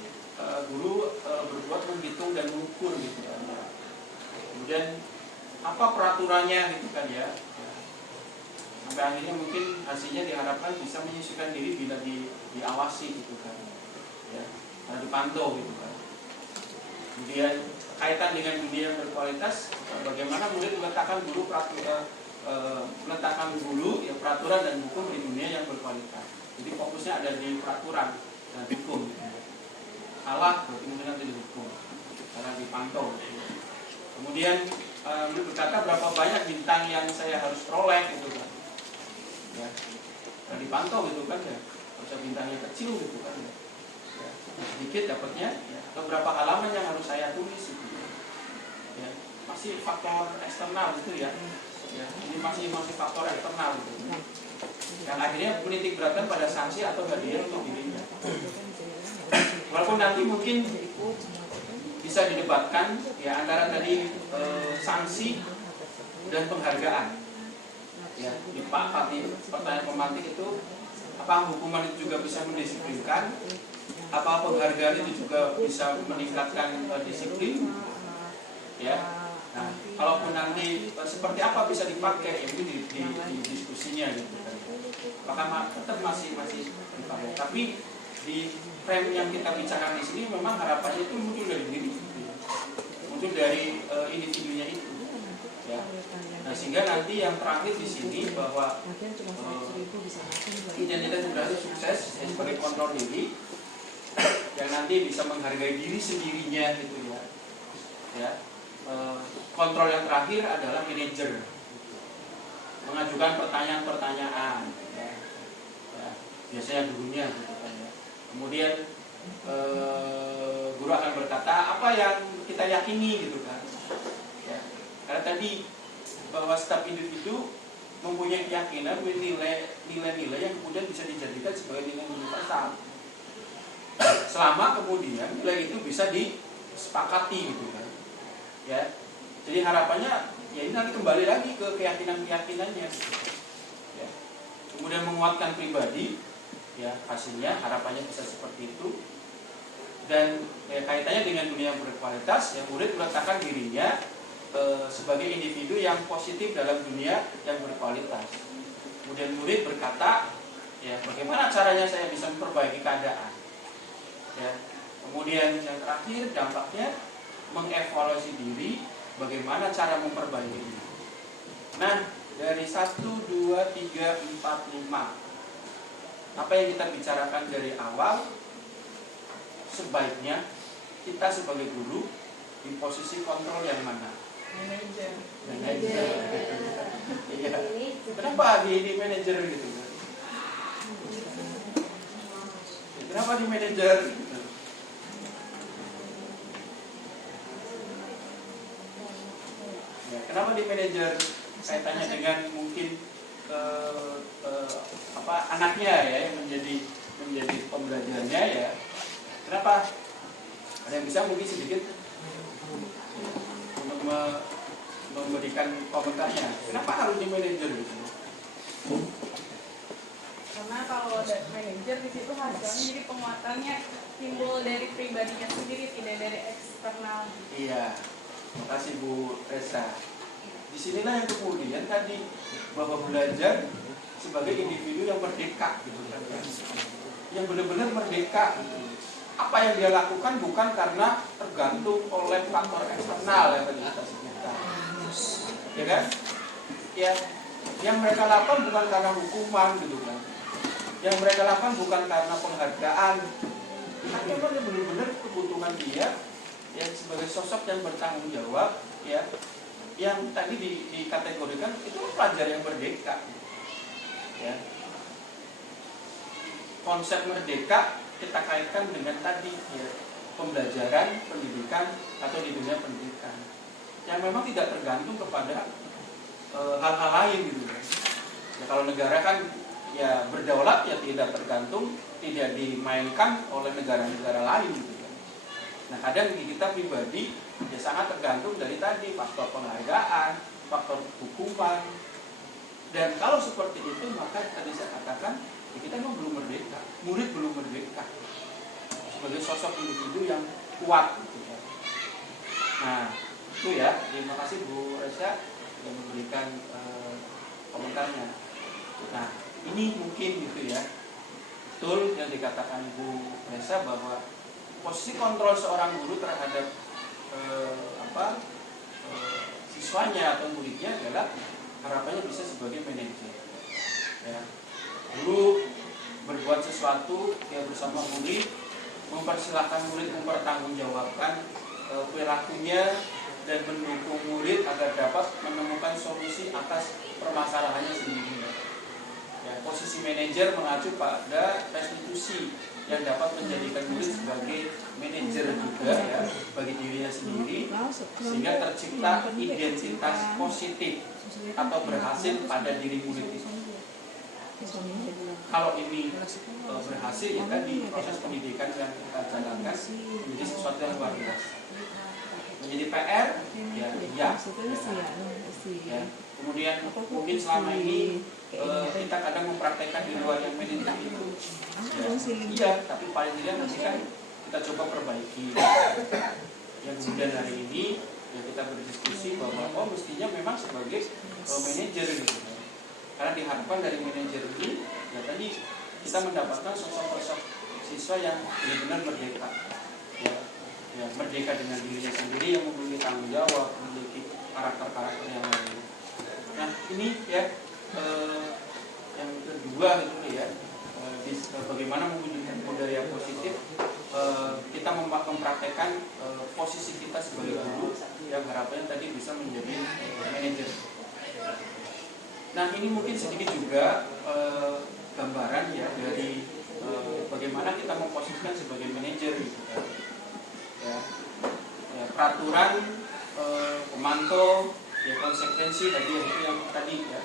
guru berbuat menghitung dan mengukur gitu kan, ya. Kemudian apa peraturannya gitu kan, ya. Sampai akhirnya mungkin hasilnya diharapkan bisa menyesuaikan diri bila diawasi gitu kan, ya, dipantau gitu kan. Kemudian kaitan dengan dunia yang berkualitas, bagaimana murid meletakkan ya, peraturan dan hukum di dunia yang berkualitas. Jadi fokusnya ada di peraturan dan hukum. Salah berarti mungkin nanti dihukum karena dipantau. Kemudian murid berkata berapa banyak bintang yang saya harus peroleh gitu kan. Ya, dan dipantau gitu kan, ya. Kalau bintangnya kecil gitu kan, ya. Ya, sedikit dapatnya, ya. Atau berapa halaman yang harus saya tulis gitu. Ya, masih faktor eksternal gitu ya. Ya, ini masih faktor eksternal gitu. Yang akhirnya menitik beratkan pada sanksi atau hadiah untuk dirinya. Walaupun nanti mungkin bisa didebatkan, ya, antara tadi sanksi dan penghargaan. Ya, di pertanyaan pemantik itu, apa hukuman itu juga bisa mendisiplinkan, apa penghargaan itu juga bisa meningkatkan disiplin, ya. Nah, kalaupun nanti seperti apa bisa dipakai, ya itu di diskusinya gitu kan. Maka tetap masih dipakai. Tapi di frame yang kita bicarakan di sini memang harapannya itu muncul dari diri, gitu ya. Muncul dari individunya itu. Ya. Nah, sehingga nanti yang terakhir di sini bahwa identitas berhasil sukses sebagai kontrol diri yang nanti bisa menghargai diri sendirinya gitu ya. Ya. Kontrol yang terakhir adalah manajer, mengajukan pertanyaan-pertanyaan. Ya. Ya. Biasanya gurunya gitu kan ya. Kemudian guru akan berkata apa yang kita yakini gitu kan. Ya. Karena tadi bahwa setiap individu mempunyai keyakinan, nilai-nilai yang kemudian bisa dijadikan sebagai nilai universal. Selama kemudian nilai itu bisa disepakati gitu kan. Ya. Jadi harapannya ya ini nanti kembali lagi ke keyakinan-keyakinannya. Ya. Kemudian menguatkan pribadi, ya hasilnya harapannya bisa seperti itu. Dan ya, kaitannya dengan dunia yang berkualitas, ya murid meletakkan dirinya sebagai individu yang positif dalam dunia yang berkualitas. Kemudian murid berkata, ya bagaimana caranya saya bisa memperbaiki keadaan. Ya. Kemudian yang terakhir dampaknya mengevaluasi diri, bagaimana cara memperbaikinya. Nah, dari 1, 2, 3, 4, 5 apa yang kita bicarakan dari awal, sebaiknya kita sebagai guru di posisi kontrol yang mana? Manajer. Manajer. Iya. Kenapa di manajer gitu? Kenapa di manajer? Gitu. Ya, kenapa di manajer? Kaitannya dengan mungkin anaknya ya yang menjadi pembelajarnya ya. Kenapa? Ada yang bisa mungkin sedikit untuk memberikan komentarnya. Kenapa harus di manajer gitu? Karena kalau ada manajer di situ hasilnya jadi penguatannya timbul dari pribadinya sendiri, tidak dari eksternal. Iya. Terima kasih Bu Reza. Disinilah yang kemudian tadi bahwa belajar sebagai individu yang merdeka gitu kan, yang benar-benar merdeka gitu. Apa yang dia lakukan bukan karena tergantung oleh faktor eksternal yang tadi kita sebutkan, ya kan? Ya, yang mereka lakukan bukan karena hukuman gitu kan, yang mereka lakukan bukan karena penghargaan, tapi memang benar-benar kebutuhan dia yang sebagai sosok yang bertanggung jawab, ya, yang tadi dikategorikan itu pelajar yang merdeka, ya. Konsep merdeka kita kaitkan dengan tadi ya, pembelajaran, pendidikan atau di dunia pendidikan yang memang tidak tergantung kepada hal-hal lain gitu kan. Ya, kalau negara kan ya berdaulat ya tidak tergantung, tidak dimainkan oleh negara-negara lain gitu kan. Nah kadang kita pribadi ya sangat tergantung dari tadi faktor penghargaan, faktor hukuman, dan kalau seperti itu maka tadi saya katakan ya kita memang belum merdeka, murid belum merdeka sebagai sosok individu yang kuat gitu ya. Nah itu ya, terima kasih Bu Reza yang memberikan komentarnya. Nah ini mungkin gitu ya, betul yang dikatakan Bu Reza bahwa posisi kontrol seorang guru terhadap siswanya atau muridnya adalah harapannya bisa sebagai manajer ya. Guru berbuat sesuatu ya bersama murid, mempersilahkan murid mempertanggungjawabkan perilakunya dan mendukung murid agar dapat menemukan solusi atas permasalahannya sendiri. Ya, posisi manajer mengacu pada restitusi yang dapat menjadikan murid sebagai manajer juga ya bagi dirinya sendiri, sehingga tercipta identitas positif atau berhasil pada diri murid itu. Kalau ini berhasil ya tadi proses pendidikan yang kita jalankan menjadi sesuatu yang luar biasa. Menjadi PR ya iya. Ya. Kemudian mungkin selama ini kita kadang mempraktekkan di luar yang manajer itu. Ya, iya, tapi paling tidak nanti kan kita coba perbaiki. Yang kemudian hari ini ya kita berdiskusi bahwa mestinya memang sebagai manajer gitu. Karena diharapkan dari manajer ini ya tadi kita mendapatkan sosok-sosok siswa yang benar-benar merdeka. Ya, merdeka dengan dirinya sendiri yang memiliki tanggung jawab, memiliki karakter-karakter yang lain. Nah ini ya yang kedua gitu ya, bagaimana mewujudkan budaya positif. Kita mempraktekkan posisi kita sebagai guru yang harapannya tadi bisa menjadi manajer. Nah ini mungkin sedikit juga gambaran ya dari bagaimana kita memposisikan sebagai manajer gitu kan. Ya, peraturan, pemantau, ya konsekuensi tadi itu yang tadi ya,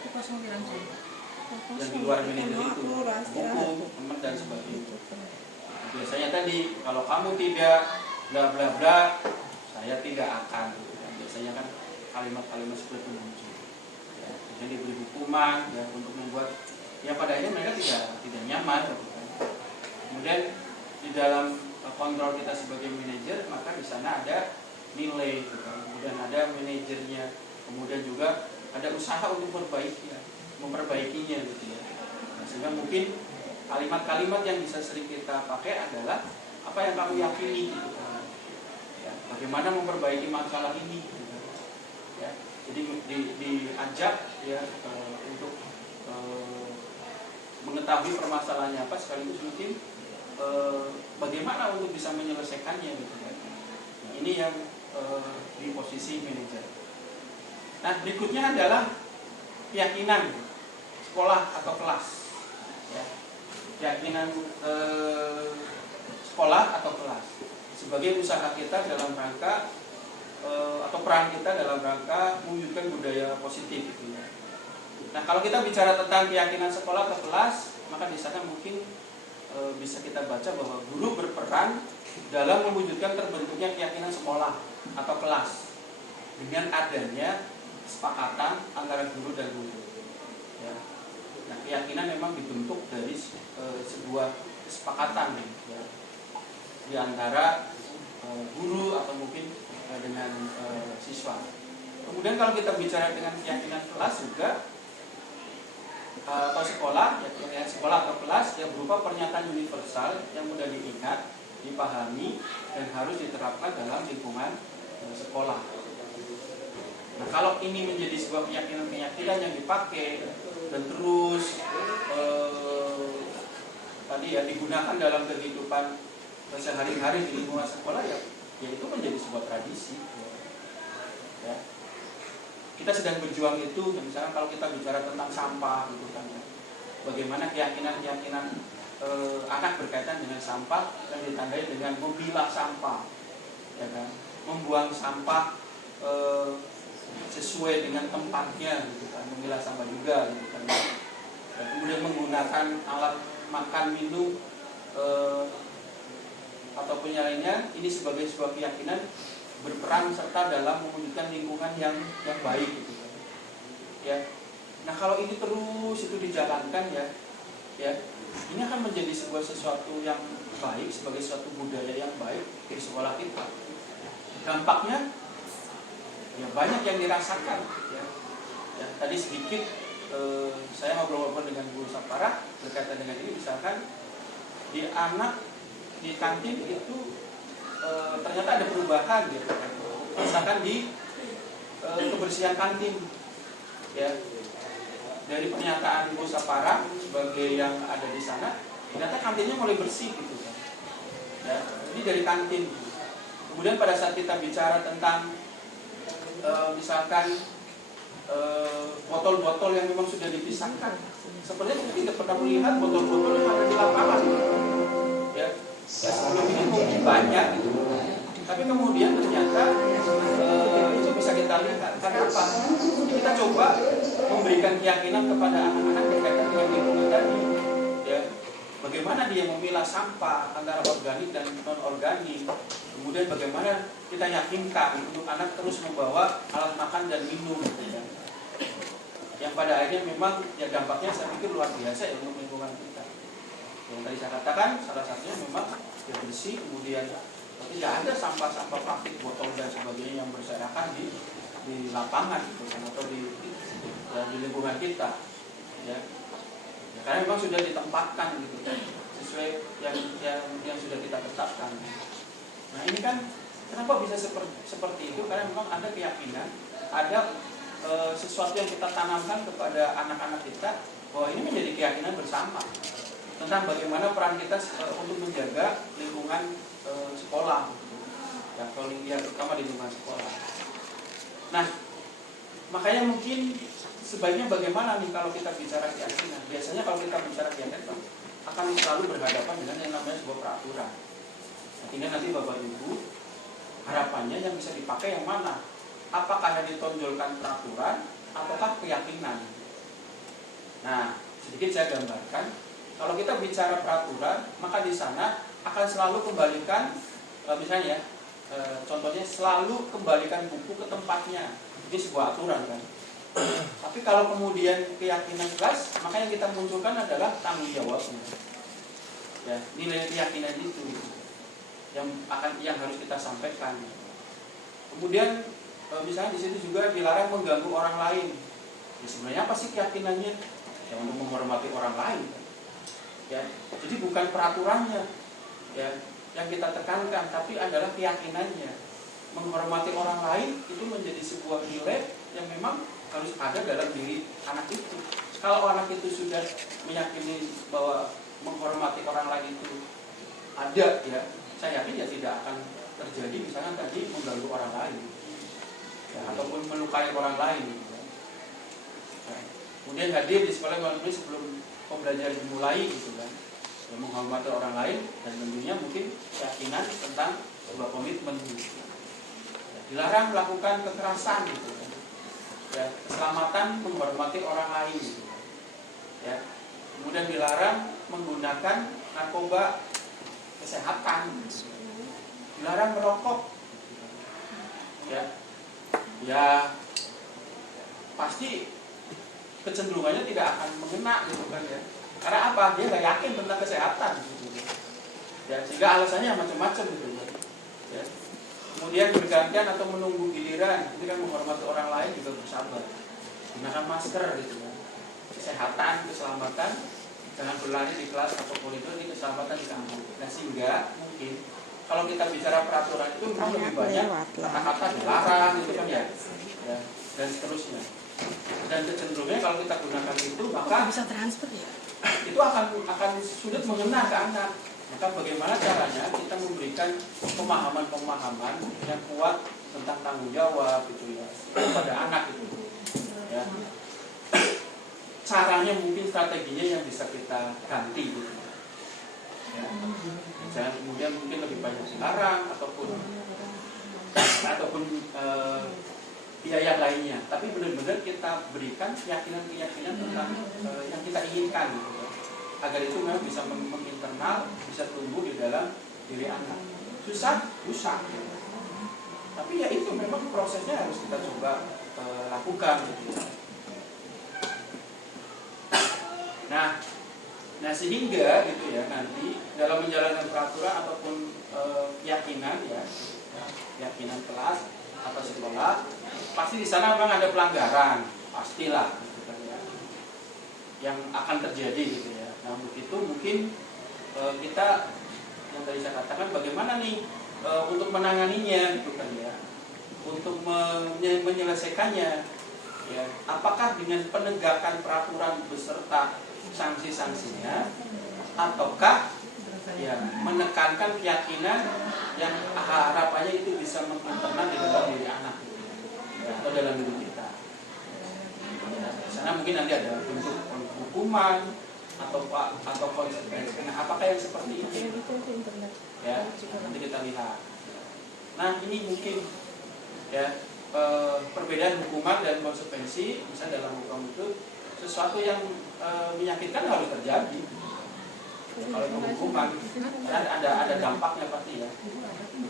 yang di luar manajer itu, hukum, teman dan sebagainya. Nah, biasanya tadi kalau kamu tidak bla bla bla, saya tidak akan. Biasanya kan kalimat-kalimat seperti itu muncul. Jadi diberi hukuman ya untuk membuat ya pada akhirnya mereka tidak nyaman gitu kan. Kemudian di dalam kontrol kita sebagai manajer maka di sana ada nilai gitu kan. Kemudian ada manajernya, kemudian juga ada usaha untuk memperbaikinya gitu ya. Nah, sehingga mungkin kalimat-kalimat yang bisa sering kita pakai adalah apa yang kamu yakini gitu kan. Ya, bagaimana memperbaiki masalah ini gitu kan. Ya. Jadi diajak ya untuk mengetahui permasalahannya apa, sekaligus mungkin bagaimana untuk bisa menyelesaikannya gitu kan. Nah, ini yang di posisi manajer. Nah, berikutnya adalah keyakinan sekolah atau kelas. Ya. Keyakinan sekolah atau kelas sebagai usaha kita dalam rangka atau peran kita dalam rangka mewujudkan budaya positif gitu ya. Nah, kalau kita bicara tentang keyakinan sekolah atau kelas, maka di sana mungkin bisa kita baca bahwa guru berperan dalam mewujudkan terbentuknya keyakinan sekolah atau kelas dengan adanya kesepakatan antara guru dan murid. Ya. Nah, keyakinan memang dibentuk dari sebuah kesepakatan ya, di antara guru atau mungkin dengan siswa. Kemudian kalau kita bicara dengan keyakinan kelas juga atau sekolah, ya sekolah atau kelas yang berupa pernyataan universal yang mudah diingat, dipahami dan harus diterapkan dalam lingkungan sekolah. Nah, kalau ini menjadi sebuah keyakinan yang dipakai dan terus tadi ya digunakan dalam kehidupan sehari-hari di lingkungan sekolah, ya itu menjadi sebuah tradisi. Ya. Kita sedang berjuang itu, misalnya kalau kita bicara tentang sampah gitu kan ya. Bagaimana keyakinan anak berkaitan dengan sampah yang ditandai dengan memilah sampah, ya kan? Membuang sampah sesuai dengan tempatnya gitu kan, memilah sampah juga gitu kan. Dan kemudian menggunakan alat makan minum ataupun yang lainnya, ini sebagai sebuah keyakinan berperan serta dalam mewujudkan lingkungan yang baik gitu kan. Ya. Nah, kalau ini terus itu dijalankan ya, ini akan menjadi sebuah sesuatu yang baik, sebagai suatu budaya yang baik di sekolah kita. Dampaknya ya banyak yang dirasakan ya. Tadi sedikit saya ngobrol-ngobrol dengan Bu Sapara berkaitan dengan ini, misalkan di kantin itu ternyata ada perubahan gitu. Misalkan di kebersihan kantin ya. Dari pernyataan Bu Sapara sebagai yang ada di sana, ternyata kantinnya mulai bersih gitu kan. Ya, ini dari kantin. Kemudian pada saat kita bicara tentang misalkan botol-botol yang memang sudah dipisahkan, sepertinya kita tidak pernah melihat botol-botol yang ada di lapangan. Ya, sebelum ini mungkin banyak gitu. Tapi kemudian ternyata itu bisa kita lihat. Karena apa? Kita coba memberikan keyakinan kepada anak-anak berkaitan dengan lingkungan tadi. Ya, bagaimana dia memilah sampah antara organik dan non-organik. Kemudian bagaimana kita yakinkan untuk anak terus membawa alat makan dan minum. Ya. Yang pada akhirnya memang ya dampaknya saya pikir luar biasa ya untuk lingkungan kita. Yang tadi saya katakan salah satunya memang ya bersih, kemudian tidak ada sampah-sampah plastik, botol dan sebagainya yang berserakan di lapangan gitu kan, atau di lingkungan kita ya. Karena memang sudah ditempatkan gitu kan, sesuai yang sudah kita tetapkan. Nah, ini kan kenapa bisa seperti itu? Karena memang ada keyakinan, ada sesuatu yang kita tanamkan kepada anak-anak kita bahwa ini menjadi keyakinan bersama tentang bagaimana peran kita untuk menjaga lingkungan sekolah, ya, terutama di lingkungan sekolah. Nah, makanya mungkin sebaiknya bagaimana nih kalau kita bicara keyakinan? Biasanya kalau kita bicara keyakinan akan selalu berhadapan dengan yang namanya sebuah peraturan. Tinggal nanti Bapak Ibu harapannya yang bisa dipakai yang mana? Apakah yang ditonjolkan peraturan ataukah keyakinan? Nah, sedikit saya gambarkan. Kalau kita bicara peraturan, maka di sana akan selalu kembalikan, misalnya, contohnya selalu kembalikan buku ke tempatnya. Ini sebuah aturan kan. Tapi kalau kemudian keyakinan kelas, maka yang kita munculkan adalah tanggung jawabnya. Ya, nilai keyakinan itu yang harus kita sampaikan. Kemudian misalnya di situ juga dilarang mengganggu orang lain. Ya, sebenarnya apa sih keyakinannya? Ya, untuk menghormati orang lain. Ya, jadi bukan peraturannya ya yang kita tekankan, tapi adalah keyakinannya. Menghormati orang lain itu menjadi sebuah nilai yang memang harus ada dalam diri anak itu. Kalau anak itu sudah meyakini bahwa menghormati orang lain itu ada, ya, saya yakin ya tidak akan terjadi misalnya tadi mengganggu orang lain, ya, ataupun melukai orang lain. Ya. Kemudian hadir di sekolah ini sebelum pembelajaran dimulai gitu kan, ya, menghormati orang lain dan tentunya mungkin keyakinan tentang sebuah komitmen. Gitu. Ya, dilarang melakukan kekerasan gitu kan. Ya, keselamatan menghormati orang lain gitu. Ya. Kemudian dilarang menggunakan narkoba kesehatan, dilarang merokok, ya pasti kecenderungannya tidak akan mengena gitu kan ya, karena apa, dia nggak yakin tentang kesehatan gitu. Ya, sehingga alasannya macam-macam gitu ya. Kemudian bergantian atau menunggu giliran, ini kan menghormati orang lain juga bersabar, gunakan masker gitu kan, kesehatan, keselamatan, jangan berlari di kelas atau koridor, ini keselamatan di kampung. Nah, sehingga mungkin kalau kita bicara peraturan itu memang lebih banyak kata-kata dilarang gitu kan ya, dan seterusnya. Dan kecenderungannya kalau kita gunakan itu maka bisa transfer ya? itu akan sulit mengena ke anak. Maka bagaimana caranya kita memberikan pemahaman-pemahaman yang kuat tentang tanggung jawab gitu ya kepada anak itu. Ya. Caranya mungkin strateginya yang bisa kita ganti gitu. Ya. Jangan kemudian mungkin lebih banyak dilarang ataupun biaya lainnya, tapi benar-benar kita berikan keyakinan-keyakinan tentang yang kita inginkan gitu, agar itu memang bisa menginternal, bisa tumbuh di dalam diri anak. Susah, tapi ya itu memang prosesnya harus kita coba lakukan gitu. Nah sehingga gitu ya, nanti dalam menjalankan peraturan ataupun keyakinan ya, keyakinan kelas atau sekolah, pasti di sana memang ada pelanggaran, pastilah gitu kan ya, yang akan terjadi gitu ya. Nah untuk itu mungkin kita yang tadi saya katakan bagaimana nih untuk menanganinya gitu kan ya, untuk menyelesaikannya ya, apakah dengan penegakan peraturan beserta sanksi-sanksinya, ataukah ya menekankan keyakinan yang harapannya itu bisa menginternal di dalam diri anak ya, atau dalam diri kita ya, di sana mungkin nanti ada bentuk hukuman atau konsekuensi. Nah, apakah yang seperti ini ya, nanti kita lihat. Nah ini mungkin ya perbedaan hukuman dan konsekuensi misalnya dalam hukum itu sesuatu yang menyakitkan harus terjadi. Kalau itu hukuman ada dampaknya pasti ya.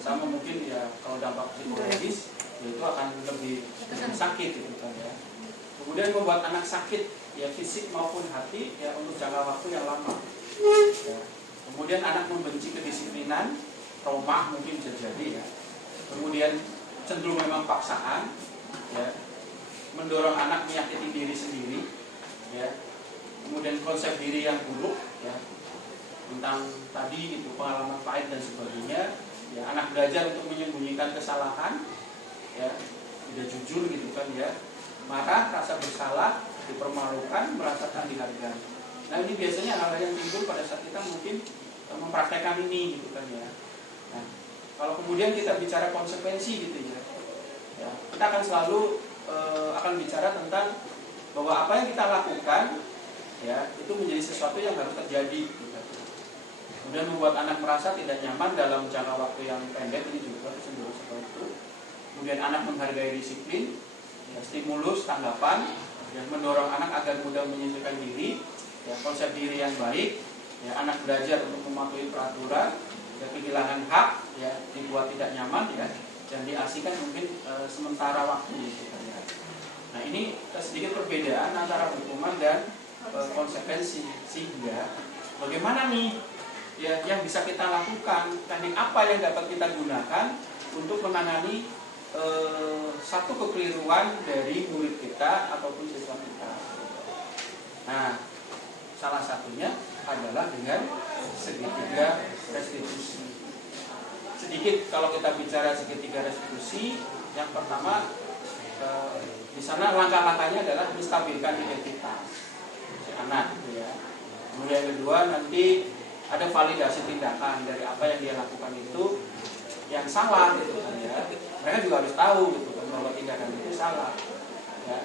Sama mungkin ya kalau dampak psikologis ya itu akan lebih sakit gitu kan ya. Kemudian membuat anak sakit ya fisik maupun hati ya untuk jangka waktu yang lama. Ya. Kemudian anak membenci kedisiplinan, trauma mungkin bisa jadi ya. Kemudian cenderung memang paksaan ya, mendorong anak menyakiti diri sendiri ya. Kemudian konsep diri yang buruk ya, tentang tadi itu pengalaman pahit dan sebagainya ya. Anak belajar untuk menyembunyikan kesalahan ya, tidak jujur gitu kan ya, marah, rasa bersalah, dipermalukan, merasa tak dihargai. Nah ini biasanya hal yang timbul pada saat kita mungkin mempraktekkan ini gitu kan ya. Nah kalau kemudian kita bicara konsekuensi gitu ya, kita akan selalu akan bicara tentang bahwa apa yang kita lakukan ya itu menjadi sesuatu yang harus terjadi gitu. Kemudian membuat anak merasa tidak nyaman dalam jangka waktu yang pendek, ini juga cenderung seperti itu. Kemudian anak menghargai disiplin ya, stimulus tanggapan yang mendorong anak agar mudah menyesuaikan diri ya, konsep diri yang baik ya, anak belajar untuk mematuhi peraturan ya, kehilangan hak ya, dibuat tidak nyaman ya, dan diasingkan mungkin sementara waktu gitu kan ya. Nah ini sedikit perbedaan antara hukuman dan konsekuensi, sehingga bagaimana nih ya yang bisa kita lakukan, teknik apa yang dapat kita gunakan untuk menangani satu kekeliruan dari murid kita ataupun siswa kita. Nah salah satunya adalah dengan segitiga restitusi. Sedikit kalau kita bicara segitiga restitusi, yang pertama di sana langkah-langkahnya adalah menstabilkan identitas. anak ya. Kemudian yang kedua nanti ada validasi tindakan dari apa yang dia lakukan itu yang salah gitu kan ya. Mereka juga harus tahu gitu kan bahwa tindakan itu salah ya.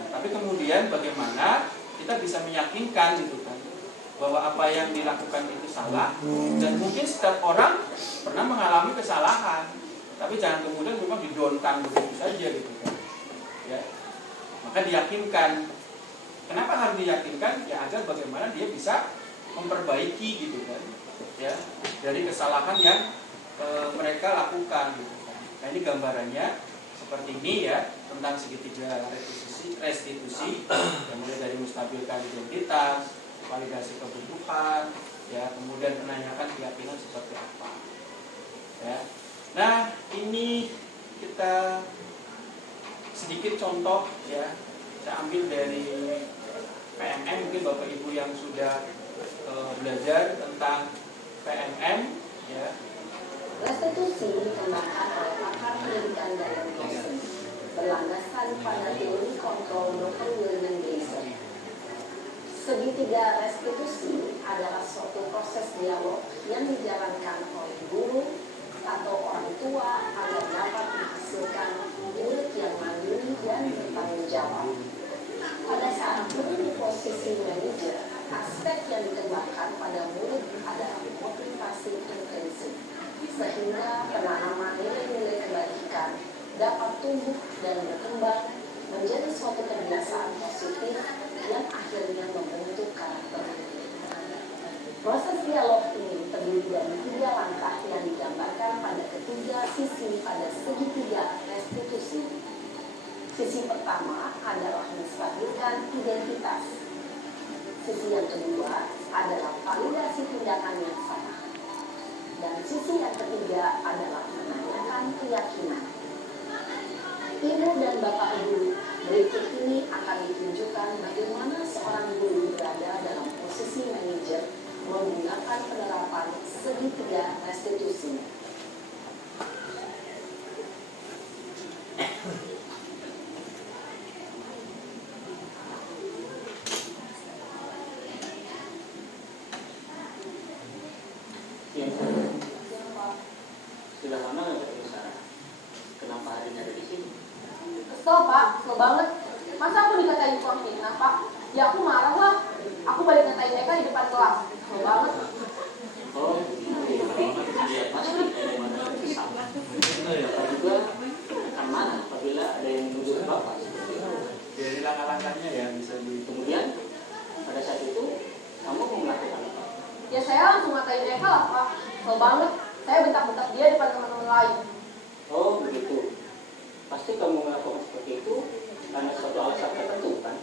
Nah, tapi kemudian bagaimana kita bisa meyakinkan gitu kan bahwa apa yang dilakukan itu salah, dan mungkin setiap orang pernah mengalami kesalahan, tapi jangan kemudian memang didonkan begitu saja gitu kan ya. Maka diyakinkan. Kenapa harus diyakinkan? Ya agar bagaimana dia bisa memperbaiki gitu kan ya dari kesalahan yang mereka lakukan gitu kan. Nah ini gambarannya seperti ini ya, tentang segitiga restitusi yang mulai dari menstabilkan identitas, validasi kebutuhan ya, kemudian menanyakan keyakinan seperti apa ya. Nah ini kita sedikit contoh ya, saya ambil dari PMM, mungkin Bapak Ibu yang sudah belajar tentang PMM ya. Restitusi dikembangkan oleh pakar pendidikan dan dosen berlandaskan pada teori kontrol Dr. William Gleiser. Segitiga restitusi adalah suatu proses dialog yang dijalankan oleh guru atau orang tua agar dapat menghasilkan murid yang mandiri dan bertanggung jawab. Pada saat guru di posisi manajer, aspek yang dikembangkan pada murid adalah motivasi intrinsik, sehingga penanaman nilai-nilai kebaikan dapat tumbuh dan berkembang menjadi suatu kebiasaan positif yang akhirnya membentuk karakter. Proses dialog ini terdiri dari 3 langkah yang digambarkan pada ketiga sisi pada segitiga restitusi. Sisi pertama adalah menstabilkan identitas. Sisi yang kedua adalah validasi tindakan yang salah. Dan sisi yang ketiga adalah menanyakan keyakinan. Ibu dan Bapak Ibu, berikut ini akan ditunjukkan bagaimana seorang guru berada dalam posisi manajer menggunakan penerapan segitiga restitusi. Sudah lama nggak ketemu Sarah? Kenapa hari ini ada di sini? Kesel Pak, kesel banget. Masa aku dikatain tukang fitnah Pak? Ya aku marah lah. Aku balik ngatain Eka di depan kelas. Kesel banget. Oh, iya pasti ada mana kesal. Bapak juga akan marah apabila ada yang menuduh Bapak seperti itu. Dari langkah-langkahnya ya bisa di. Kemudian pada saat itu kamu mau melakukan apa? Ya saya langsung ngatain Eka lah Pak. Kesel banget. Saya bentak-bentak dia depan teman-teman lain. Oh begitu. Pasti kamu melakukan seperti itu karena suatu alasan tertentu kan?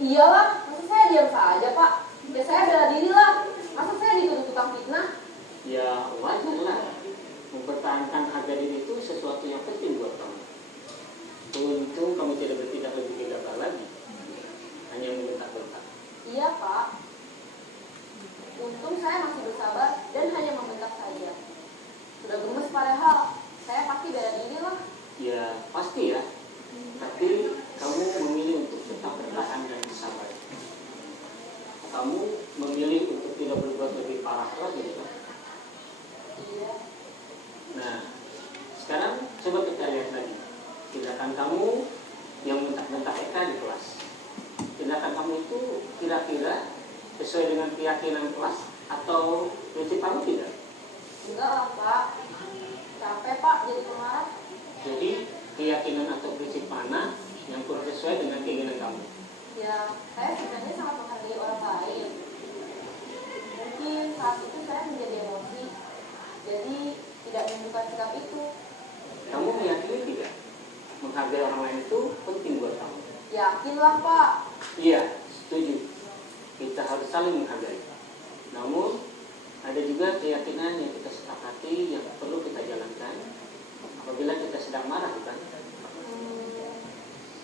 Iyalah, masa saya diam saja Pak? Ya saya bela diri lah. Masa saya dituduh tukang fitnah? Ya wajar lah. Mempertahankan harga diri itu sesuatu yang penting buat kamu. Untung kamu tidak bertindak lebih gegabah lagi, hanya membentak-bentak. Iya Pak. Untung saya masih bersabar dan hanya membentak saja. Sudah gemes padahal, saya pasti bela diri lah. Ya pasti ya. Tapi kamu memilih untuk tetap bertahan dan bersabar. Kamu memilih untuk tidak berbuat lebih parah lagi kan? Iya. Nah, sekarang coba kita lihat lagi tindakan kamu yang bentak-bentak Eka di kelas. Tindakan kamu itu kira-kira sesuai dengan keyakinan kelas atau prinsip kamu tidak? Enggak lah Pak. Capek Pak jadi pemarah. Jadi keyakinan atau prinsip mana yang kurang sesuai dengan keinginan kamu? Ya, saya sebenarnya sangat menghargai orang lain. Mungkin saat itu saya menjadi emosi. Jadi tidak menunjukkan sikap itu. Kamu meyakini tidak? Menghargai orang lain itu penting buat kamu. Yakinlah Pak. Iya, setuju. Kita harus saling menghargai. Namun, ada juga keyakinan yang kita sepakati yang perlu kita jalankan apabila kita sedang marah, bukan?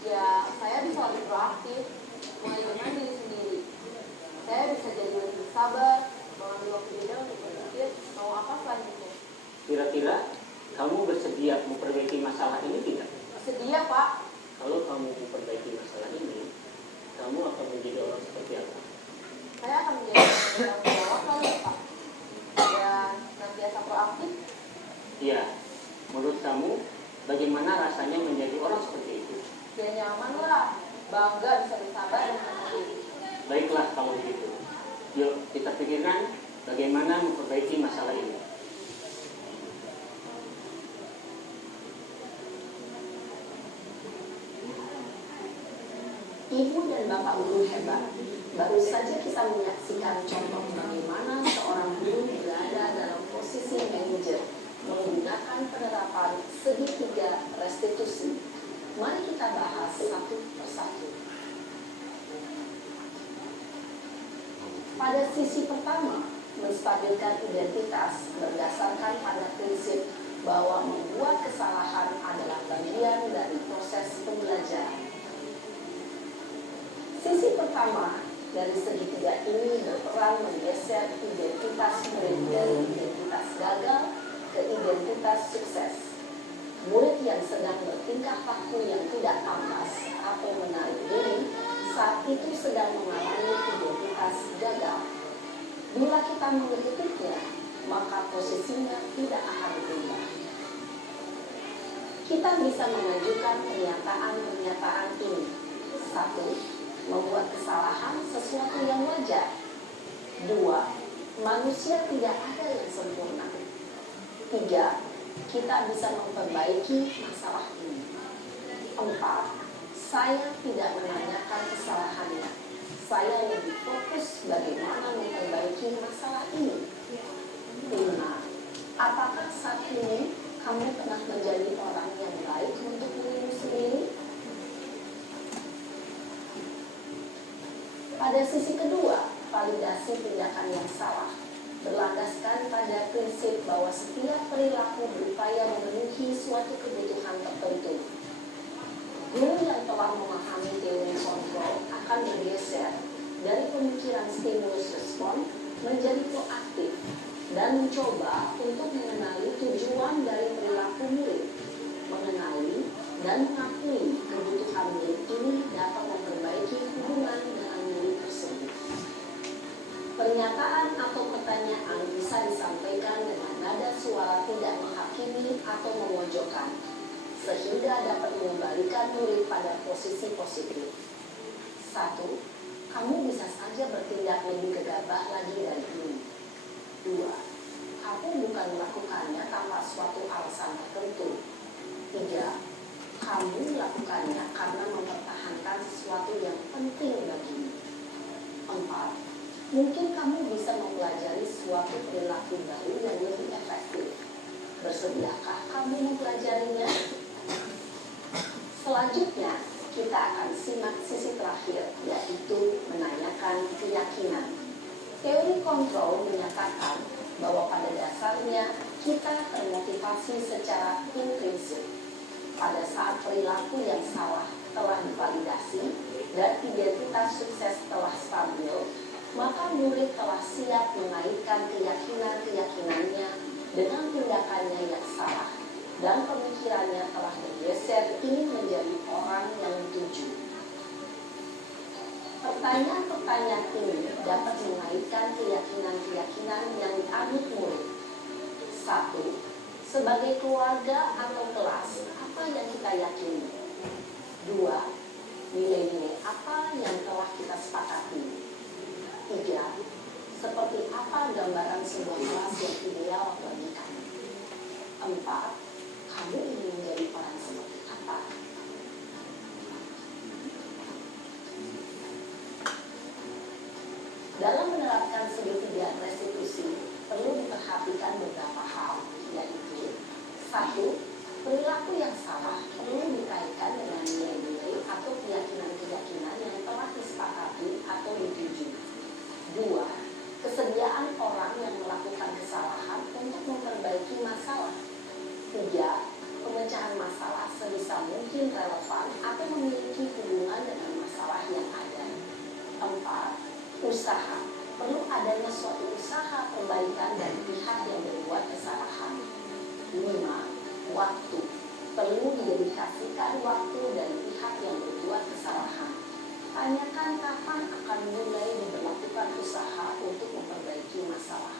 Ya, saya bisa lebih proaktif, mulai dengan diri sendiri. Saya bisa jadi lebih sabar, mengambil waktu jeda untuk berpikir mau apa selanjutnya. Kira-kira kamu bersedia memperbaiki masalah ini tidak? Sedia Pak. Kalau kamu memperbaiki masalah ini, kamu akan menjadi orang seperti apa? Saya akan menjadi penanggung jawab lalu ya Pak. Dan senantiasa proaktif. Iya, menurut kamu bagaimana rasanya menjadi orang seperti itu? Ya nyaman lah, bangga bisa bersabar dan mengerti. Baiklah kalau begitu. Yuk kita pikirkan bagaimana memperbaiki masalah ini. Ibu dan Bapak guru hebat. Baru saja kita menyaksikan contoh bagaimana seorang guru berada dalam posisi manajer menggunakan penerapan segitiga restitusi. Mari kita bahas satu persatu. Pada sisi pertama, menstabilkan identitas berdasarkan pada prinsip bahwa membuat kesalahan adalah bagian dari proses pembelajaran. Sisi pertama dari segitiga ini berperan menggeser identitas murid dari identitas gagal ke identitas sukses. Murid yang sedang bertingkah laku yang tidak pantas atau menarik diri saat itu sedang mengalami identitas gagal. Bila kita mengkritiknya, maka posisinya tidak akan berubah. Kita bisa mengajukan pernyataan-pernyataan ini. 1. Membuat kesalahan sesuatu yang wajar. 2. Manusia tidak ada yang sempurna. 3. Kita bisa memperbaiki masalah ini. 4. Saya tidak menanyakan kesalahannya. Saya lebih fokus bagaimana memperbaiki masalah ini. 5. Apakah saat ini kamu pernah menjadi orang yang baik untuk dirimu sendiri? Pada sisi kedua, validasi tindakan yang salah berlandaskan pada prinsip bahwa setiap perilaku berupaya memenuhi suatu kebutuhan tertentu. Guru yang telah memahami teori kontrol akan bergeser dari pemikiran stimulus respon menjadi proaktif dan mencoba untuk mengenali tujuan dari perilaku murid, mengenali dan mengakui kebutuhan murid ini dapat memperbaiki hubungan dengan murid tersebut. Pernyataan atau pertanyaan bisa disampaikan dengan nada suara tidak menghakimi atau memojokkan, sehingga dapat mengembalikan murid pada posisi positif. 1. Kamu bisa saja bertindak lebih gegabah lagi dari ini. 2. Kamu bukan melakukannya tanpa suatu alasan tertentu. 3. Kamu melakukannya karena mempertahankan sesuatu yang penting bagimu. 4. Mungkin kamu bisa mempelajari suatu perilaku baru yang lebih efektif. Bersediakah kamu mempelajarinya? Selanjutnya, kita akan simak sisi terakhir, yaitu menanyakan keyakinan. Teori kontrol menyatakan bahwa pada dasarnya kita termotivasi secara intrinsik. Pada saat perilaku yang salah telah divalidasi dan identitas sukses telah stabil, maka murid telah siap mengaitkan keyakinan-keyakinannya dengan tindakannya yang salah, dan pemikirannya telah bergeser ingin menjadi orang yang dituju. Pertanyaan-pertanyaan ini dapat mengaitkan keyakinan-keyakinan yang dianut murid. 1. Sebagai keluarga atau kelas, apa yang kita yakini? 2. Nilai-nilai apa yang telah kita sepakati? 3. Seperti apa gambaran sebuah kelas yang ideal bagi kamu? 4. Kamu ingin menjadi orang seperti apa? Dalam menerapkan segitiga restitusi, perlu diperhatikan beberapa hal, yaitu 1. Perilaku yang salah perlu dikaitkan dengan nilai-nilai atau keyakinan-keyakinan yang telah disepakati atau dituju. 2. Kesediaan orang yang melakukan kesalahan untuk memperbaiki masalah. 3. Pemecahan masalah sebisa mungkin relevan atau memiliki hubungan dengan masalah yang ada. 4. Usaha. Perlu adanya suatu usaha perbaikan dari pihak yang berbuat kesalahan. 5. Waktu. Perlu didedikasikan waktu dari pihak yang berbuat kesalahan. Tanyakan kapan akan mulai diberlakukan melakukan usaha untuk memperbaiki masalah.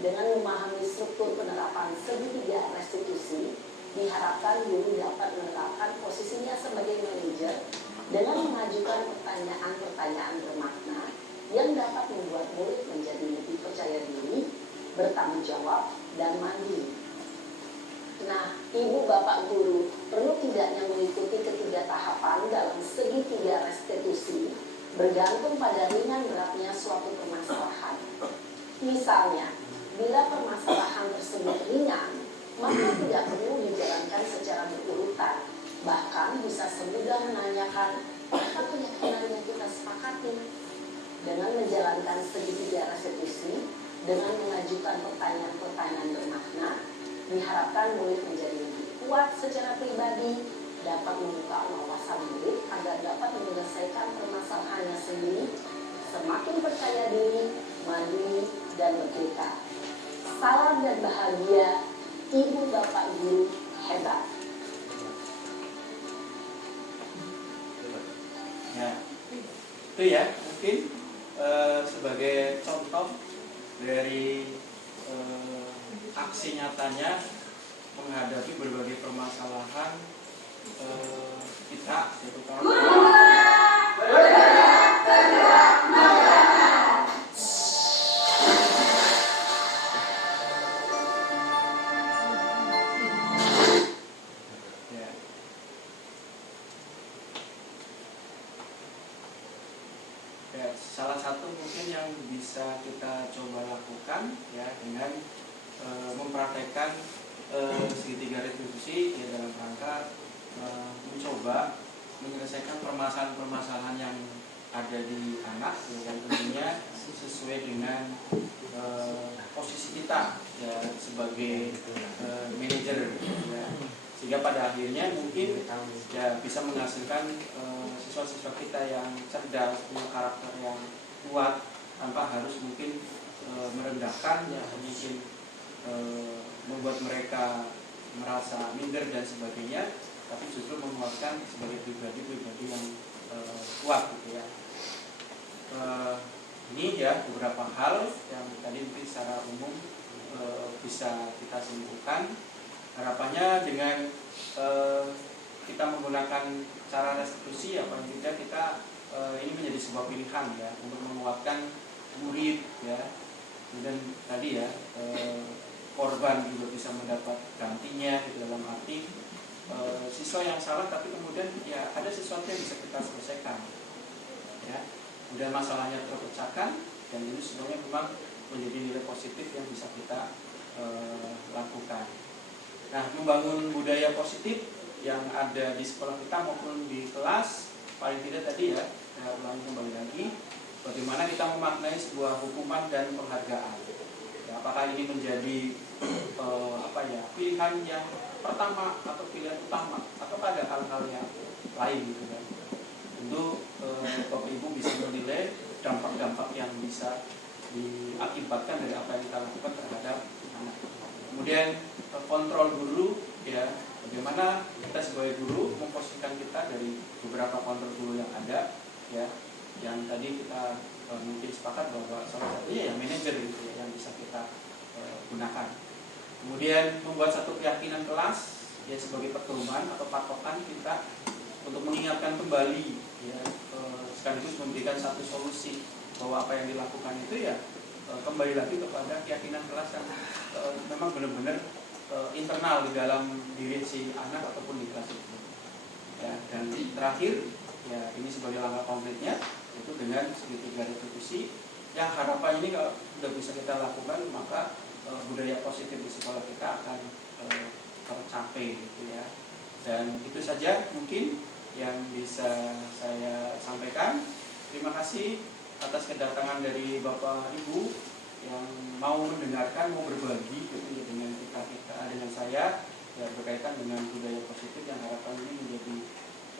Dengan memahami struktur penerapan segitiga restitusi, diharapkan guru dapat menetapkan posisinya sebagai manajer dengan mengajukan pertanyaan-pertanyaan bermakna yang dapat membuat murid menjadi lebih percaya diri, bertanggung jawab, dan mandiri. Nah, Ibu Bapak Guru perlu tidaknya mengikuti ketiga tahapan dalam segitiga restitusi bergantung pada ringan beratnya suatu permasalahan. Misalnya, bila permasalahan tersebut ringan, maka tidak perlu dijalankan secara berurutan. Bahkan bisa semudah menanyakan apa keyakinan yang kita sepakati. Dengan menjalankan segitiga restitusi, dengan mengajukan pertanyaan-pertanyaan bermakna, diharapkan murid menjadi lebih kuat secara pribadi, dapat membuka wawasan murid agar dapat menyelesaikan permasalahannya sendiri, semakin percaya diri, mandiri, dan merdeka. Salam dan bahagia, Ibu Bapak Guru hebat. Ya, itu ya mungkin sebagai contoh dari aksi nyatanya menghadapi berbagai permasalahan kita, yaitu salah satu mungkin yang bisa kita coba lakukan ya dengan mempraktekkan segitiga restitusi ya dalam rangka mencoba menyelesaikan permasalahan-permasalahan yang ada di anak ya, dan tentunya sesuai dengan posisi kita ya sebagai manajer ya, sehingga pada akhirnya mungkin ya bisa menghasilkan siswa-siswa kita yang cerdas, punya karakter yang kuat tanpa harus mungkin merendahkan ya, mungkin membuat mereka merasa minder dan sebagainya, tapi justru menguatkan sebagai pribadi-pribadi yang kuat gitu ya. Ini ya beberapa hal yang tadi mungkin secara umum bisa kita simpulkan. Harapannya dengan kita menggunakan cara restitusi ya paling tidak kita ini menjadi sebuah pilihan ya untuk menguatkan murid ya. Kemudian tadi ya korban juga bisa mendapat gantinya gitu, dalam arti siswa yang salah tapi kemudian ya ada sesuatu yang bisa kita selesaikan ya, kemudian masalahnya terpecahkan, dan ini sebenarnya memang menjadi nilai positif yang bisa kita lakukan. Nah, membangun budaya positif yang ada di sekolah kita maupun di kelas, paling tidak tadi ya saya ulangi kembali lagi, bagaimana kita memaknai sebuah hukuman dan penghargaan ya, apakah ini menjadi pilihan yang pertama atau pilihan utama, atau ada hal-hal yang lain gitu kan. Tentu Bapak Ibu bisa menilai dampak-dampak yang bisa diakibatkan dari apa yang kita lakukan terhadap anak. Kemudian kontrol guru ya, bagaimana kita sebagai guru memposisikan kita dari beberapa kontrol guru yang ada ya, yang tadi kita mungkin sepakat bahwa salah satunya ya manajer gitu ya, yang bisa kita gunakan. Kemudian membuat satu keyakinan kelas ya sebagai pedoman atau patokan kita untuk mengingatkan kembali ya, sekaligus memberikan satu solusi bahwa apa yang dilakukan itu ya kembali lagi kepada keyakinan kelas yang memang benar-benar internal di dalam diri si anak ataupun di kelas itu ya. Dan terakhir ya, ini sebagai langkah konkretnya itu dengan segitiga restitusi yang harapan ini kalau sudah bisa kita lakukan, maka budaya positif di sekolah kita akan tercapai gitu ya. Dan itu saja mungkin yang bisa saya sampaikan. Terima kasih atas kedatangan dari Bapak Ibu yang mau mendengarkan, mau berbagi gitu ya, dengan kita dengan saya ya, berkaitan dengan budaya positif yang harapan ini menjadi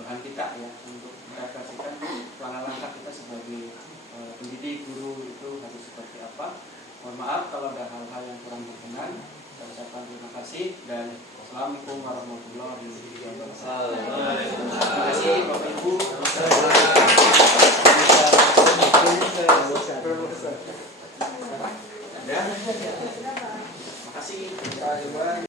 bahan kita ya untuk merefleksikan langkah-langkah kita sebagai pendidik, guru itu harus seperti apa. Mohon maaf kalau ada hal-hal yang kurang berkenan. Saya ucapkan terima kasih dan Assalamualaikum warahmatullahi wabarakatuh. Terima kasih Bapak Ibu. Ada? Makasih.